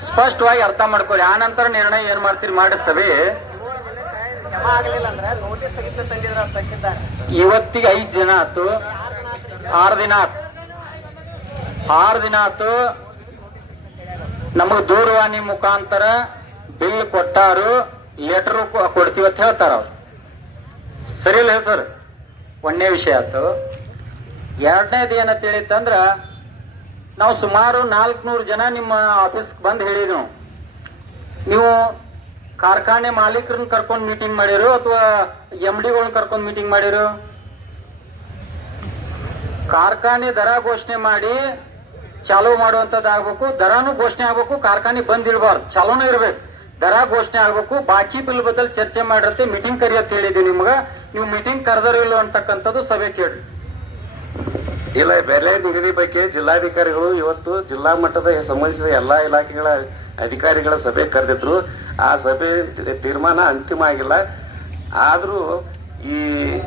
ಸ್ಪಷ್ಟವಾಗಿ ಅರ್ಥ ಮಾಡ್ಕೊಳ್ಳಿ. ಆ ನಂತರ ನಿರ್ಣಯ ಏನ್ ಮಾಡ್ತೀರಿ? ಮಾಡಿ ಸಭೆ. ಇವತ್ತಿಗೆ ಐದು ದಿನ ಆತು ಆರು ದಿನ ಆತು. ಆರು ದಿನ ಆತು. ನಮಗ್ ದೂರವಾಣಿ ಮುಖಾಂತರ ಬಿಲ್ ಕೊಟ್ಟಾರು ಲೆಟರ್ ಕೊಡ್ತೀವಿ ಅಂತ ಹೇಳ್ತಾರ ಅವ್ರು. ಸರಿ ಇಲ್ಲ ಸರ್? ಒಂದನೇ ವಿಷಯ ಆತು. ಎರಡನೇದು ಏನಂತ ಹೇಳಿತ್ತಂದ್ರ, ನಾವು ಸುಮಾರು ನಾಲ್ಕುನೂರು ಜನ ನಿಮ್ಮ ಆಫೀಸ್ ಬಂದು ಹೇಳಿದ್ರು ನೀವು. ಕಾರ್ಖಾನೆ ಮಾಲೀಕರನ್ನ ಕರ್ಕೊಂಡು ಮೀಟಿಂಗ್ ಮಾಡಿರು ಅಥವಾ ಎಂ ಡಿಗಳನ್ನ ಕರ್ಕೊಂಡು ಮೀಟಿಂಗ್ ಮಾಡಿರು? ಕಾರ್ಖಾನೆ ದರ ಘೋಷಣೆ ಮಾಡಿ ಚಾಲೂ ಮಾಡುವಂತದ್ದಾಗಬೇಕು, ದರನೂ ಘೋಷಣೆ ಆಗ್ಬೇಕು, ಕಾರ್ಖಾನೆ ಬಂದ್ ಇರಬಾರ್ದು, ಚಾಲೂನು ಇರ್ಬೇಕು. ದರ ಘೋಷಣೆ ಆಗ್ಬೇಕು, ಬಾಕಿ ಬಿಲ್ ಬದಲು ಚರ್ಚೆ ಮಾಡಿರತ್ತೆ ಮೀಟಿಂಗ್ ಕರಿ ಅಂತ ನಿಮ್ಗ. ನೀವು ಮೀಟಿಂಗ್ ಕರೆದರೋ ಇಲ್ಲ ಅಂತಕ್ಕಂಥದ್ದು ಸಭೆ ಕೇಳಿ. ಇಲ್ಲ ಬೆಲೆ ನಿಗದಿ ಬಗ್ಗೆ ಜಿಲ್ಲಾಧಿಕಾರಿಗಳು ಇವತ್ತು ಜಿಲ್ಲಾ ಮಟ್ಟದ ಸಂಬಂಧಿಸಿದ ಎಲ್ಲಾ ಇಲಾಖೆಗಳ ಅಧಿಕಾರಿಗಳ ಸಭೆ ಕರೆದಿದ್ರು. ಆ ಸಭೆ ತೀರ್ಮಾನ ಅಂತಿಮ ಆಗಿಲ್ಲ. ಆದ್ರೂ ಈ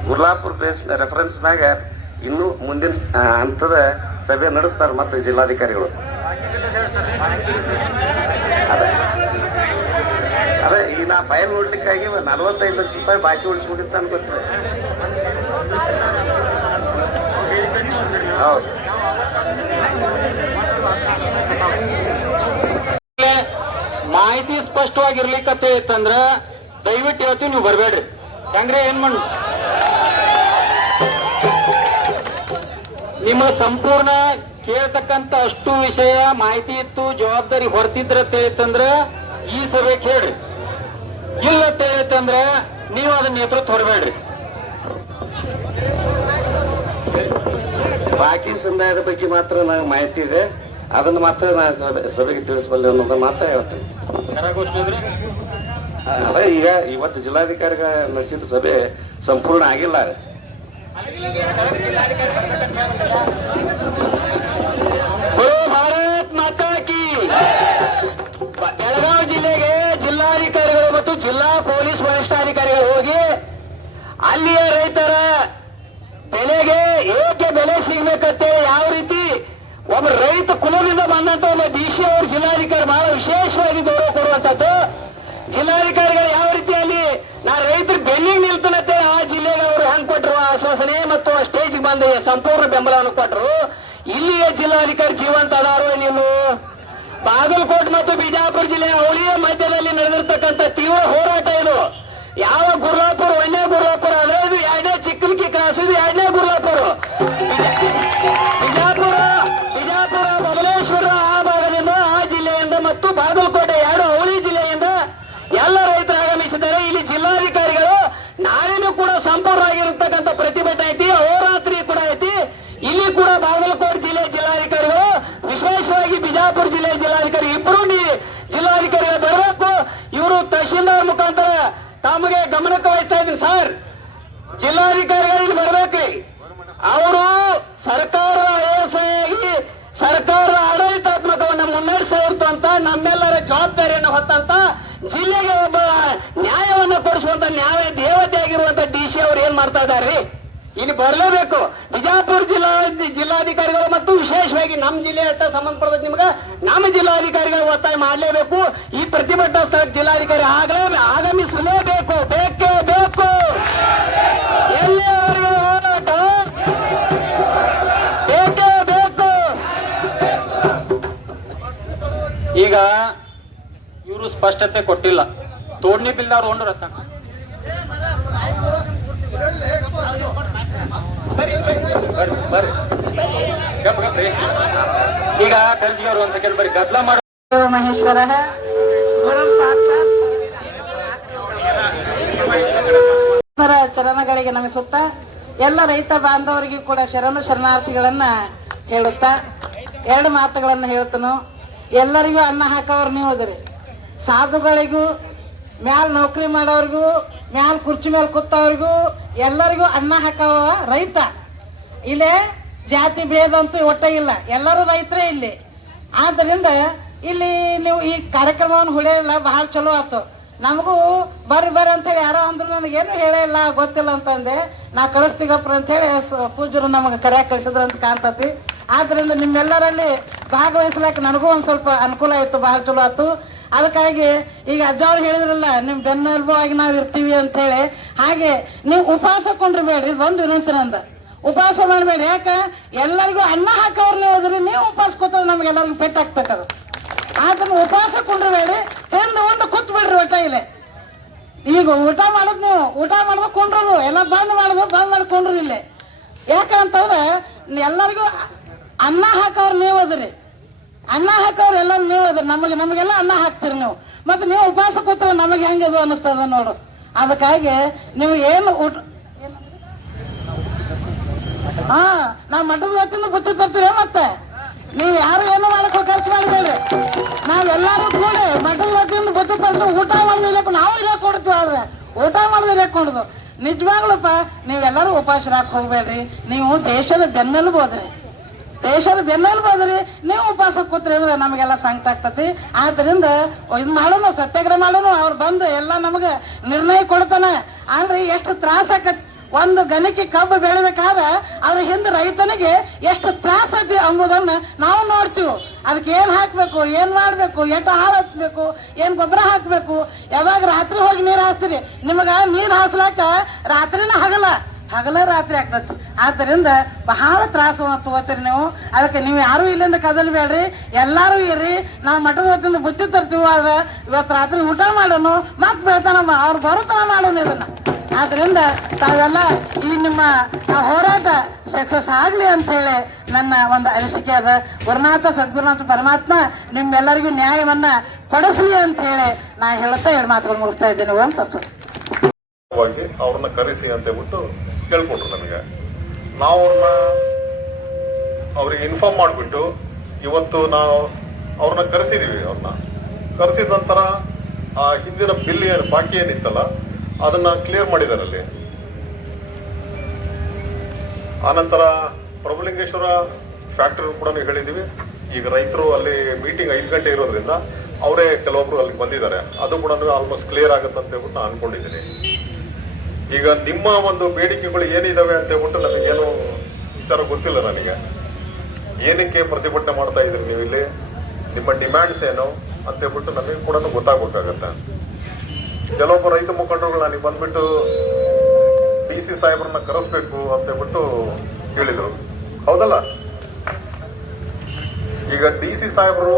ಗುರ್ಲಾಪುರ್ ಬೇಸ್ ರೆಫರೆನ್ಸ್ ಮ್ಯಾಗ ಇನ್ನು ಮುಂದಿನ ಹಂತದ ಸಭೆ ನಡೆಸ್ತಾರೆ ಮತ್ತೆ ಜಿಲ್ಲಾಧಿಕಾರಿಗಳು. ಅದ. ಅದೇ, ಈಗ ನಾ ಫೈಲ್ ನೋಡ್ಲಿಕ್ಕಾಗಿ ನಲ್ವತ್ತೈದು ಲಕ್ಷ ರೂಪಾಯಿ ಬಾಕಿ ಉಳಿಸ್ಬೇಕಿತ್ತು ಅನ್ಕೋತೀವಿ ಹೌದು. ಮಾಹಿತಿ ಸ್ಪಷ್ಟವಾಗಿರ್ಲಿಕ್ಕೆ ಇತ್ತಂದ್ರೆ ದಯವಿಟ್ಟು ಹೇಳ್ತೀವಿ ನೀವು ಬರಬೇಡ್ರಿ. ಹೆಂಗ್ರಿ, ಏನ್ ಮಾಡ್ ನಿಮ್ಮ ಸಂಪೂರ್ಣ ಕೇಳ್ತಕ್ಕಂತ ಅಷ್ಟು ವಿಷಯ ಮಾಹಿತಿ ಇತ್ತು ಜವಾಬ್ದಾರಿ ಹೊರತಿದ್ರ ಇತ್ತಂದ್ರ ಈ ಸಭೆ ಕೇಳ್ರಿ ಇಲ್ಲ ಹೇಳೈತೆ ನೀವು ಅದನ್ನ ನೇತೃತ್ವ ಹೊರಬೇಡ್ರಿ ಬಾಕಿ ಸಮುದಾಯದ ಬಗ್ಗೆ ಮಾತ್ರ ನನಗೆ ಮಾಹಿತಿ ಇದೆ. ಅದನ್ನ ಮಾತ್ರ ನಾನು ಸಭೆ- ಸಭೆಗೆ ತಿಳಿಸಬಲ್ಲೆ ಅನ್ನೋದನ್ನ ಮಾತ್ರ ಹೇಳ್ತೀನಿ. ಅದೇ ಈಗ ಇವತ್ತು ಜಿಲ್ಲಾಧಿಕಾರಿಗಳ ನಡೆಸಿದ ಸಭೆ ಸಂಪೂರ್ಣ ಆಗಿಲ್ಲ. ಭಾರತ್ ಮಾತಾ ಕಿ. ಬೆಳಗಾವಿ ಜಿಲ್ಲೆಗೆ ಜಿಲ್ಲಾಧಿಕಾರಿಗಳು ಮತ್ತು ಜಿಲ್ಲಾ ಪೊಲೀಸ್ ವರಿಷ್ಠಾಧಿಕಾರಿಗಳು ಹೋಗಿ ಅಲ್ಲಿಯ ರೈತರ ಬೆಲೆಗೆ ಏಕೆ ಬೆಲೆ ಸಿಗ್ಬೇಕಂತೆ? ಯಾವ ರೀತಿ ಒಬ್ಬ ರೈತ ಕುಲದಿಂದ ಬಂದಂತ ಒಬ್ಬ ಡಿ ಸಿ ಅವರು ಜಿಲ್ಲಾಧಿಕಾರಿ, ಬಹಳ ವಿಶೇಷವಾಗಿ ಕೊಡುವಂತದ್ದು ಜಿಲ್ಲಾಧಿಕಾರಿಗಳು ಯಾವ ರೀತಿಯಲ್ಲಿ ನಾ ರೈತರ ಬೆನ್ನಿಗೆ ನಿಲ್ತಾನಂತೆ ಆ ಜಿಲ್ಲೆಗೆ ಅವರು ಹೆಂಗ್ ಕೊಟ್ಟರು ಆಶ್ವಾಸನೆ ಮತ್ತು ಆ ಸ್ಟೇಜ್ಗೆ ಬಂದ ಸಂಪೂರ್ಣ ಬೆಂಬಲವನ್ನು ಕೊಟ್ಟರು. ಇಲ್ಲಿಯ ಜಿಲ್ಲಾಧಿಕಾರಿ ಜೀವಂತ ಅದಾರು ನೀವು ಬಾಗಲಕೋಟೆ ಮತ್ತು ಬಿಜಾಪುರ ಜಿಲ್ಲೆಯ ಅವಳಿಯ ಮಧ್ಯದಲ್ಲಿ ನಡೆದಿರ್ತಕ್ಕಂಥ ತೀವ್ರ ಹೋರಾಟ ಇದು. ಯಾವ ಗುರ್ಲಾಪುರ ಒಂದನೇ ಗುರ್ಲಾಪುರ ಅದೇ ಇದು ಜಿಲ್ಲಾಧಿಕಾರಿಗಳು ಬರಬೇಕ್ರಿ. ಅವರು ಸರ್ಕಾರ ಆಗಿ ಸರ್ಕಾರ ಆಡಳಿತಾತ್ಮಕವನ್ನು ಮುನ್ನಡೆಸಿರ್ತು ಅಂತ ನಮ್ಮೆಲ್ಲರ ಜವಾಬ್ದಾರಿಯನ್ನು ಹೊತ್ತಂತ ಜಿಲ್ಲೆಗೆ ಒಬ್ಬ ನ್ಯಾಯವನ್ನು ಕೊಡಿಸುವಂತ ನ್ಯಾಯ ದೇವತೆ ಆಗಿರುವಂತ ಡಿ ಸಿ ಅವರು ಏನ್ ಮಾಡ್ತಾ ಇದ್ದಾರೆ? ಇಲ್ಲಿ ಬರಲೇಬೇಕು. ಬಿಜಾಪುರ ಜಿಲ್ಲಾ ಜಿಲ್ಲಾಧಿಕಾರಿಗಳು ಮತ್ತು ವಿಶೇಷವಾಗಿ ನಮ್ಮ ಜಿಲ್ಲೆ ಅಂತ ಸಂಬಂಧಪಡೋದು ನಿಮ್ಗೆ ನಮ್ಮ ಜಿಲ್ಲಾಧಿಕಾರಿಗಳು ಒತ್ತಾಯ ಮಾಡಲೇಬೇಕು. ಈ ಪ್ರತಿಭಟನಾ ಸ್ಥಳಕ್ಕೆ ಜಿಲ್ಲಾಧಿಕಾರಿ ಆಗಲೇ ಆಗಮಿಸಲೇಬೇಕು. ಬೇಕೇ ಬೇಕು ಈಗ ಇವರು ಸ್ಪಷ್ಟತೆ ಕೊಟ್ಟಿಲ್ಲ. ತೋಡ್ನಿ ಬಿಲ್ದಾರ್ ಹೊಂಡ್ರ ಈಗ ಖರ್ಜಿ ಅವರು ಒಂದ್ ಸೆಕೆಂಡ್ ಬರಿ ಗದ್ಲ ಮಾಡಿ. ಮಹೇಶ್ವರ. ಚರಣಗಳಿಗೆ ನಮಿಸುತ್ತಾ, ಎಲ್ಲ ರೈತ ಬಾಂಧವರಿಗೂ ಕೂಡ ಶರಣು ಶರಣಾರ್ಥಿಗಳನ್ನ ಹೇಳುತ್ತಾ, ಎರಡು ಮಾತುಗಳನ್ನು ಹೇಳ್ತನು. ಎಲ್ಲರಿಗೂ ಅನ್ನ ಹಾಕೋರು ನೀವು ಅದ್ರಿ. ಸಾಧುಗಳಿಗೂ, ಮ್ಯಾಲ ನೌಕರಿ ಮಾಡೋರಿಗೂ, ಮ್ಯಾಲ ಕುರ್ಚಿ ಮೇಲೆ ಕೂತವ್ರಿಗೂ ಎಲ್ಲರಿಗೂ ಅನ್ನ ಹಾಕವ ರೈತ. ಇಲ್ಲೇ ಜಾತಿ ಭೇದ ಅಂತೂ ಒಟ್ಟ ಇಲ್ಲ. ಎಲ್ಲರೂ ರೈತರೇ ಇಲ್ಲಿ. ಆದ್ದರಿಂದ ಇಲ್ಲಿ ನೀವು ಈ ಕಾರ್ಯಕ್ರಮವನ್ನು ಹೊಡೆಯಲ್ಲ ಬಹಳ ಚಲೋ ಆಯ್ತು ನಮಗೂ ಬರ್ರಿ ಬರ್ರಿ ಅಂತೇಳಿ ಯಾರೋ ಅಂದ್ರು ನನಗೇನು ಹೇಳೇ ಇಲ್ಲ, ಗೊತ್ತಿಲ್ಲ ಅಂತಂದೆ. ನಾ ಕಳಿಸ್ತೀಗಪ್ಪ ಅಂತೇಳಿ ಹೇಳಿ ಪೂಜ್ಯರು ನಮಗೆ ಕರೆಯಾಗಿ ಕಳಿಸಿದ್ರು ಅಂತ ಕಾಣ್ತತಿ. ಆದ್ರಿಂದ ನಿಮ್ಮೆಲ್ಲರಲ್ಲಿ ಭಾಗವಹಿಸ್ಲಿಕ್ಕೆ ನನಗೂ ಒಂದು ಸ್ವಲ್ಪ ಅನುಕೂಲ ಆಯ್ತು, ಬಹಳ ಚಲೋ ಆಯ್ತು. ಅದಕ್ಕಾಗಿ ಈಗ ಅಜ್ಜ ಅವ್ರು ಹೇಳಿದ್ರಲ್ಲ, ನಿಮ್ ಬೆನ್ನೆಲುಬು ಆಗಿ ನಾವು ಇರ್ತೀವಿ ಅಂತ ಹೇಳಿ. ಹಾಗೆ ನೀವು ಉಪವಾಸ ಕೊಂಡಿರ್ಬೇಡ್ರಿ ಒಂದು ವಿನಂತಿ ನಂದ. ಉಪವಾಸ ಮಾಡಬೇಡಿ ಯಾಕ? ಎಲ್ಲರಿಗೂ ಅನ್ನ ಹಾಕೋರು ನೀವು ಹೋದ್ರಿ ನೀವು ಉಪವಾಸ ಕೂತ್ರೆ ನಮ್ಗೆಲ್ಲರಿಗೂ ಪೆಟ್ಟಾಗ್ತಕ್ಕದು ಆದ್ರೆ ಉಪವಾಸ ಕುಂಡ್ರಬೇಡಿ ತಿಂದು ಒಂದು ಕೂತ್ ಬಿಡ್ರಿ ಒಟ್ಟ ಇಲ್ಲಿ ಈಗ ಊಟ ಮಾಡೋದು ನೀವು, ಊಟ ಮಾಡೋದು ಕುಂಡ್ರದು, ಎಲ್ಲ ಬಂದ್ ಮಾಡೋದು ಬಂದ್ ಮಾಡಿ ಕುಂಡ್ರದು ಇಲ್ಲಿ. ಯಾಕಂತಂದ್ರೆ, ಎಲ್ಲರಿಗೂ ಅನ್ನ ಹಾಕೋರು ನೀವು ಅದ್ರಿ. ಅನ್ನ ಹಾಕೋರು ಎಲ್ಲ ನೀವು ಅದ್ರಿ. ನಮಗೆ ನಮಗೆಲ್ಲ ಅನ್ನ ಹಾಕ್ತೀರಿ ನೀವು. ಮತ್ತೆ ನೀವು ಉಪವಾಸ ಕೂತ್ರೆ ನಮಗೆ ಹೆಂಗೆ ಅದು ಅನಿಸ್ತದ ನೋಡು. ಅದಕ್ಕಾಗಿ ನೀವು ಏನು ಊಟ ಹಾ, ನಾವ್ ಮಠದ ವತಿಯಿಂದ ಬುತ್ತಿ ತರ್ತೀವಿ ಮತ್ತೆ? ನೀವ್ ಯಾರು ಏನು ಮಾಡಕ್ ಖರ್ಚು ಮಾಡಿದ್ರಿ. ನಾವೆಲ್ಲರೂ ಕೂಡಿ ಮಠದ ವತಿಯಿಂದ ಬುತ್ತಿ ತರ್ತೀವಿ ಊಟ ಮಾಡಿದ್ರೆ ನಾವು ಇರೇ ಕೊಡ್ತೀವಿ ಆದ್ರೆ ಊಟ ಮಾಡಿದ್ರೆ ಕೊಡುದು? ನಿಜವಾಗ್ಲಪ್ಪ ನೀವೆಲ್ಲರೂ ಉಪವಾಸರಾಕ್ ಹೋಗ್ಬೇಡ್ರಿ. ನೀವು ದೇಶದ ಬೆನ್ನೆಲುಬು ದೇಶದ ಬೆನ್ನೆಲುಬು ಹೋದ್ರಿ ನೀವು ಉಪವಾಸ ಕೂತ್ರಿ ಅಂದ್ರೆ ನಮಗೆಲ್ಲ ಸಂಕಟ ಆಗ್ತತಿ. ಆದ್ರಿಂದ ಇದು ಮಾಡೋನು, ಸತ್ಯಾಗ್ರಹ ಮಾಡೋನು, ಅವ್ರು ಬಂದು ಎಲ್ಲ ನಮಗೆ ನಿರ್ಣಯ ಕೊಡ್ತಾನೆ. ಅಂದ್ರೆ ಎಷ್ಟು ತ್ರಾಸ ಒಂದು ಗಣಕ್ಕೆ ಕಬ್ಬು ಬೆಳಿಬೇಕಾದ್ರೆ ಅದ್ರ ಹಿಂದೆ ರೈತನಿಗೆ ಎಷ್ಟು ತ್ರಾಸ ಐತಿ ಅಂಬುದನ್ನ ನಾವು ನೋಡ್ತೀವಿ. ಅದಕ್ಕೆ ಏನ್ ಹಾಕ್ಬೇಕು, ಏನ್ ಮಾಡ್ಬೇಕು ಎಷ್ಟು ಹಾಳು ಹಚ್ಬೇಕು ಏನ್ ಗೊಬ್ಬರ ಹಾಕ್ಬೇಕು. ಯಾವಾಗ ರಾತ್ರಿ ಹೋಗಿ ನೀರ್ ಹಾಸ್ತೀರಿ? ನಿಮಗ ನೀರ್ ಹಾಸ್ಲಾಕ ರಾತ್ರಿನ ಹಗಲ. ಹಗಲ ರಾತ್ರಿ ಆಗ್ತತಿ. ಆದ್ದರಿಂದ ಬಹಳ ತ್ರಾಸವನ್ನು ತಗೋತೀರಿ ನೀವು. ಅದಕ್ಕೆ ನೀವು ಯಾರು ಇಲ್ಲಿಂದ ಕದಲ್ಬೇಡ್ರಿ. ಎಲ್ಲರೂ ಇರ್ರಿ. ನಾವು ಮಠದ ಹೊತ್ತಿಂದ ಬುತ್ತಿ ತರ್ತೀವಿ ಆದ್ರೆ ಇವತ್ತು ರಾತ್ರಿ ಊಟ ಮಾಡೋಣ ಮತ್ತೆ ಬೆಳ್ತಾನ ಅವ್ರು ಬರುತ್ತಾನ ಮಾಡೋಣ ಇದನ್ನ. ಆದ್ರಿಂದ ತಾವೆಲ್ಲ ಈ ನಿಮ್ಮ ಆ ಹೋರಾಟ ಸಕ್ಸಸ್ ಆಗ್ಲಿ ಅಂತ ಹೇಳಿ ನನ್ನ ಒಂದು ಅನಿಸಿಕೆ ಅದ. ಗುರುನಾಥ, ಸದ್ಗುರುನಾಥ ಪರಮಾತ್ಮ ನಿಮ್ಮೆಲ್ಲರಿಗೂ ನ್ಯಾಯವನ್ನ ಕೊಡಿಸ್ಲಿ ಅಂತ ಹೇಳಿ ನಾ ಹೇಳ್ತಾ ಎರಡು ಮಾತುಗಳು ಮುಗಿಸ್ತಾ ಇದ್ದೀನಿ ಅಂತ ಅವ್ರನ್ನ ಕರೆಸಿ ಅಂತ ಹೇಳ್ಬಿಟ್ಟು ಕೇಳ್ಕೊಟ್ರು ನಮಗೆ ನಾವು ಅವ್ರನ್ನ ಅವ್ರಿಗೆ ಇನ್ಫಾರ್ಮ್ ಮಾಡಿಬಿಟ್ಟು ಇವತ್ತು ನಾವು ಅವ್ರನ್ನ ಕರೆಸಿದೀವಿ ಅವ್ರನ್ನ. ಕರೆಸಿದ ನಂತರ ಆ ಹಿಂದಿನ ಬಿಲ್ ಏನು ಬಾಕಿ ಏನಿತ್ತಲ್ಲ, ಅದನ್ನ ಕ್ಲಿಯರ್ ಮಾಡಿದ್ದಾರೆ ಅಲ್ಲಿ. ಆನಂತರ ಪ್ರಭುಲಿಂಗೇಶ್ವರ ಫ್ಯಾಕ್ಟ್ರಿ ಕೂಡ ಹೇಳಿದೀವಿ ಈಗ ರೈತರು ಅಲ್ಲಿ ಮೀಟಿಂಗ್ ಐದು ಗಂಟೆ ಇರೋದ್ರಿಂದ ಅವರೇ ಕೆಲವೊಬ್ರು ಅಲ್ಲಿ ಬಂದಿದ್ದಾರೆ. ಅದು ಕೂಡ ಆಲ್ಮೋಸ್ಟ್ ಕ್ಲಿಯರ್ ಆಗುತ್ತೆ ಅಂತ ಹೇಳ್ಬಿಟ್ಟು ನಾನು ಅನ್ಕೊಂಡಿದ್ದೀನಿ. ಈಗ ನಿಮ್ಮ ಒಂದು ಬೇಡಿಕೆಗಳು ಏನಿದಾವೆ ಅಂತ ಹೇಳ್ಬಿಟ್ಟು ನನಗೇನು ವಿಚಾರ ಗೊತ್ತಿಲ್ಲ ನನಗೆ. ಏನಕ್ಕೆ ಪ್ರತಿಭಟನೆ ಮಾಡ್ತಾ ಇದ್ರಿ ನೀವು ಇಲ್ಲಿ ನಿಮ್ಮ ಡಿಮ್ಯಾಂಡ್ಸ್ ಏನು ಅಂತ ಹೇಳ್ಬಿಟ್ಟು ನಮಗೆ ಕೂಡ ಗೊತ್ತಾಗಬೇಕಾಗತ್ತೆ. ಕೆಲವೊಬ್ಬ ರೈತ ಮುಖಂಡರುಗಳು ನನಗೆ ಬಂದ್ಬಿಟ್ಟು ಡಿ ಸಿ ಸಾಹೇಬ್ರನ್ನ ಕರೆಸ್ಬೇಕು ಅಂತ ಹೇಳ್ಬಿಟ್ಟು ಹೇಳಿದ್ರು ಹೌದಲ್ಲ? ಈಗ ಡಿ ಸಿ ಸಾಹೇಬ್ರು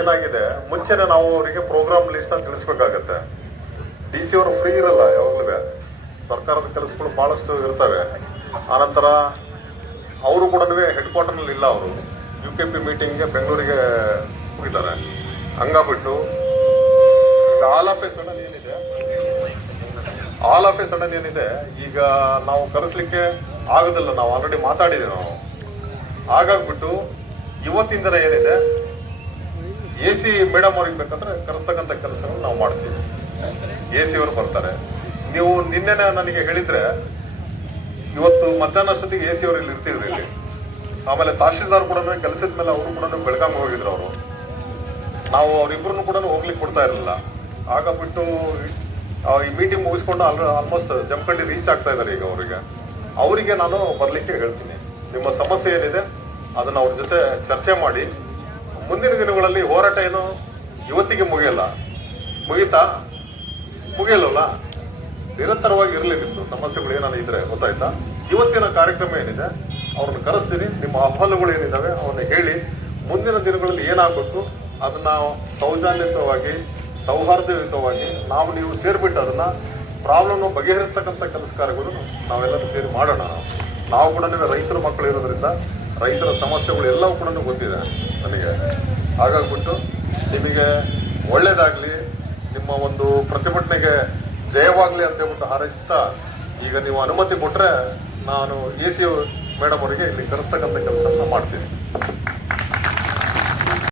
ಏನಾಗಿದೆ? ಮುಂಚೆನೆ ನಾವು ಅವರಿಗೆ ಪ್ರೋಗ್ರಾಮ್ ಲಿಸ್ಟ್ ಅಂತ ತಿಳಿಸ್ಬೇಕಾಗತ್ತೆ. ಡಿ ಸಿ ಅವರು ಫ್ರೀ ಇರಲ್ಲ ಯಾವಾಗಲೂ. ಸರ್ಕಾರದ ಕೆಲಸಗಳು ಬಹಳಷ್ಟು ಇರ್ತವೆ. ಆನಂತರ ಅವರು ಕೂಡ ಹೆಡ್ ಕ್ವಾರ್ಟರ್ನಲ್ಲಿ ಇಲ್ಲ ಅವರು. ಯು ಕೆ ಪಿ ಮೀಟಿಂಗ್ಗೆ ಬೆಂಗಳೂರಿಗೆ ಹೋಗಿದ್ದಾರೆ. ಹಂಗಾಗ್ಬಿಟ್ಟು ಈಗ ಆಲ್ ಆಫ್ ಸಡನ್ ಏನಿದೆ? ಆಲ್ ಆಫ್ ಸಡನ್ ಏನಿದೆ? ಈಗ ನಾವು ಕರೆಸ್ಲಿಕ್ಕೆ ಆಗೋದಿಲ್ಲ. ನಾವು ಆಲ್ರೆಡಿ ಮಾತಾಡಿದ್ದೀವಿ ನಾವು. ಹಾಗಾಗ್ಬಿಟ್ಟು ಇವತ್ತಿಂದ ಏನಿದೆ? ಎ ಸಿ ಮೇಡಮ್ ಅವ್ರಿಗೆ ಬೇಕಂದ್ರೆ ಕರೆಸ್ತಕ್ಕಂಥ ಕೆಲಸಗಳು ನಾವು ಮಾಡ್ತೀವಿ. ಎ ಸಿ ಅವರು ಬರ್ತಾರೆ. ನೀವು ನಿನ್ನೆ ನನಗೆ ಹೇಳಿದ್ರೆ, ಇವತ್ತು ಮಧ್ಯಾಹ್ನ ಅಷ್ಟೊತ್ತಿಗೆ ಎ ಸಿ ಅವರು ಇಲ್ಲಿ ಇರ್ತಿದ್ರು ಇಲ್ಲಿ. ಆಮೇಲೆ ತಹಶೀಲ್ದಾರ್ ಕೂಡ ಕೆಲಸದ ಮೇಲೆ ಅವರು ಕೂಡ ಬೆಳಗಾವಿ ಹೋಗಿದ್ರು ಅವರು. ನಾವು ಅವರಿಬ್ಬರನ್ನು ಕೂಡ ಹೋಗ್ಲಿಕ್ಕೆ ಕೊಡ್ತಾ ಇರಲಿಲ್ಲ. ಆಗ ಬಿಟ್ಟು ಈ ಮೀಟಿಂಗ್ ಮುಗಿಸ್ಕೊಂಡು ಆಲ್ಮೋಸ್ಟ್ ಜಂಪಳ್ಳಿ ರೀಚ್ ಆಗ್ತಾ ಇದ್ದಾರೆ ಈಗ ಅವರಿಗೆ. ಅವರಿಗೆ ನಾನು ಬರಲಿಕ್ಕೆ ಹೇಳ್ತೀನಿ. ನಿಮ್ಮ ಸಮಸ್ಯೆ ಏನಿದೆ, ಅದನ್ನ ಅವ್ರ ಜೊತೆ ಚರ್ಚೆ ಮಾಡಿ. ಮುಂದಿನ ದಿನಗಳಲ್ಲಿ ಹೋರಾಟ ಏನು ಇವತ್ತಿಗೆ ಮುಗಿಯಲ್ಲ. ಮುಗಿತಾ? ಮುಗಿಯಲ್ಲಲ್ಲ? ನಿರಂತರವಾಗಿ ಇರಲಿ ಸಮಸ್ಯೆಗಳು ಏನಾನ ಇದ್ರೆ ಗೊತ್ತಾಯ್ತಾ? ಇವತ್ತಿನ ಕಾರ್ಯಕ್ರಮ ಏನಿದೆ? ಅವ್ರನ್ನ ಕರೆಸ್ತೀನಿ. ನಿಮ್ಮ ಅಹವಾಲುಗಳು ಏನಿದಾವೆ ಅವನ್ನ ಹೇಳಿ. ಮುಂದಿನ ದಿನಗಳಲ್ಲಿ ಏನಾಗಬೇಕು? ಅದನ್ನ ಸೌಜನ್ಯಯುತವಾಗಿ ಸೌಹಾರ್ದಯುತವಾಗಿ ನಾವು ನೀವು ಸೇರ್ಬಿಟ್ಟು ಅದನ್ನ ಪ್ರಾಬ್ಲಮ್ ಬಗೆಹರಿಸ್ತಕ್ಕಂಥ ಕೆಲಸ ಕಾರ್ಯಗಳು ನಾವೆಲ್ಲರೂ ಸೇರಿ ಮಾಡೋಣ. ನಾವು ನಾವು ಕೂಡ ರೈತರ ಮಕ್ಕಳು ಇರೋದ್ರಿಂದ ರೈತರ ಸಮಸ್ಯೆಗಳು ಎಲ್ಲವೂ ಕೂಡ ಗೊತ್ತಿದೆ ನನಗೆ. ಹಾಗಾಗ್ಬಿಟ್ಟು ನಿಮಗೆ ಒಳ್ಳೇದಾಗ್ಲಿ. ನಿಮ್ಮ ಒಂದು ಪ್ರತಿಭಟನೆಗೆ ಜಯವಾಗ್ಲಿ ಅಂತ ಹೇಳ್ಬಿಟ್ಟು ಹಾರೈಸ್ತಾ ಈಗ ನೀವು ಅನುಮತಿ ಕೊಟ್ಟರೆ ನಾನು ಎ ಸಿ ಮೇಡಮ್ ಅವರಿಗೆ ಇಲ್ಲಿ ಕರೆಸ್ತಕ್ಕಂಥ ಕೆಲಸ ಮಾಡ್ತೀನಿ.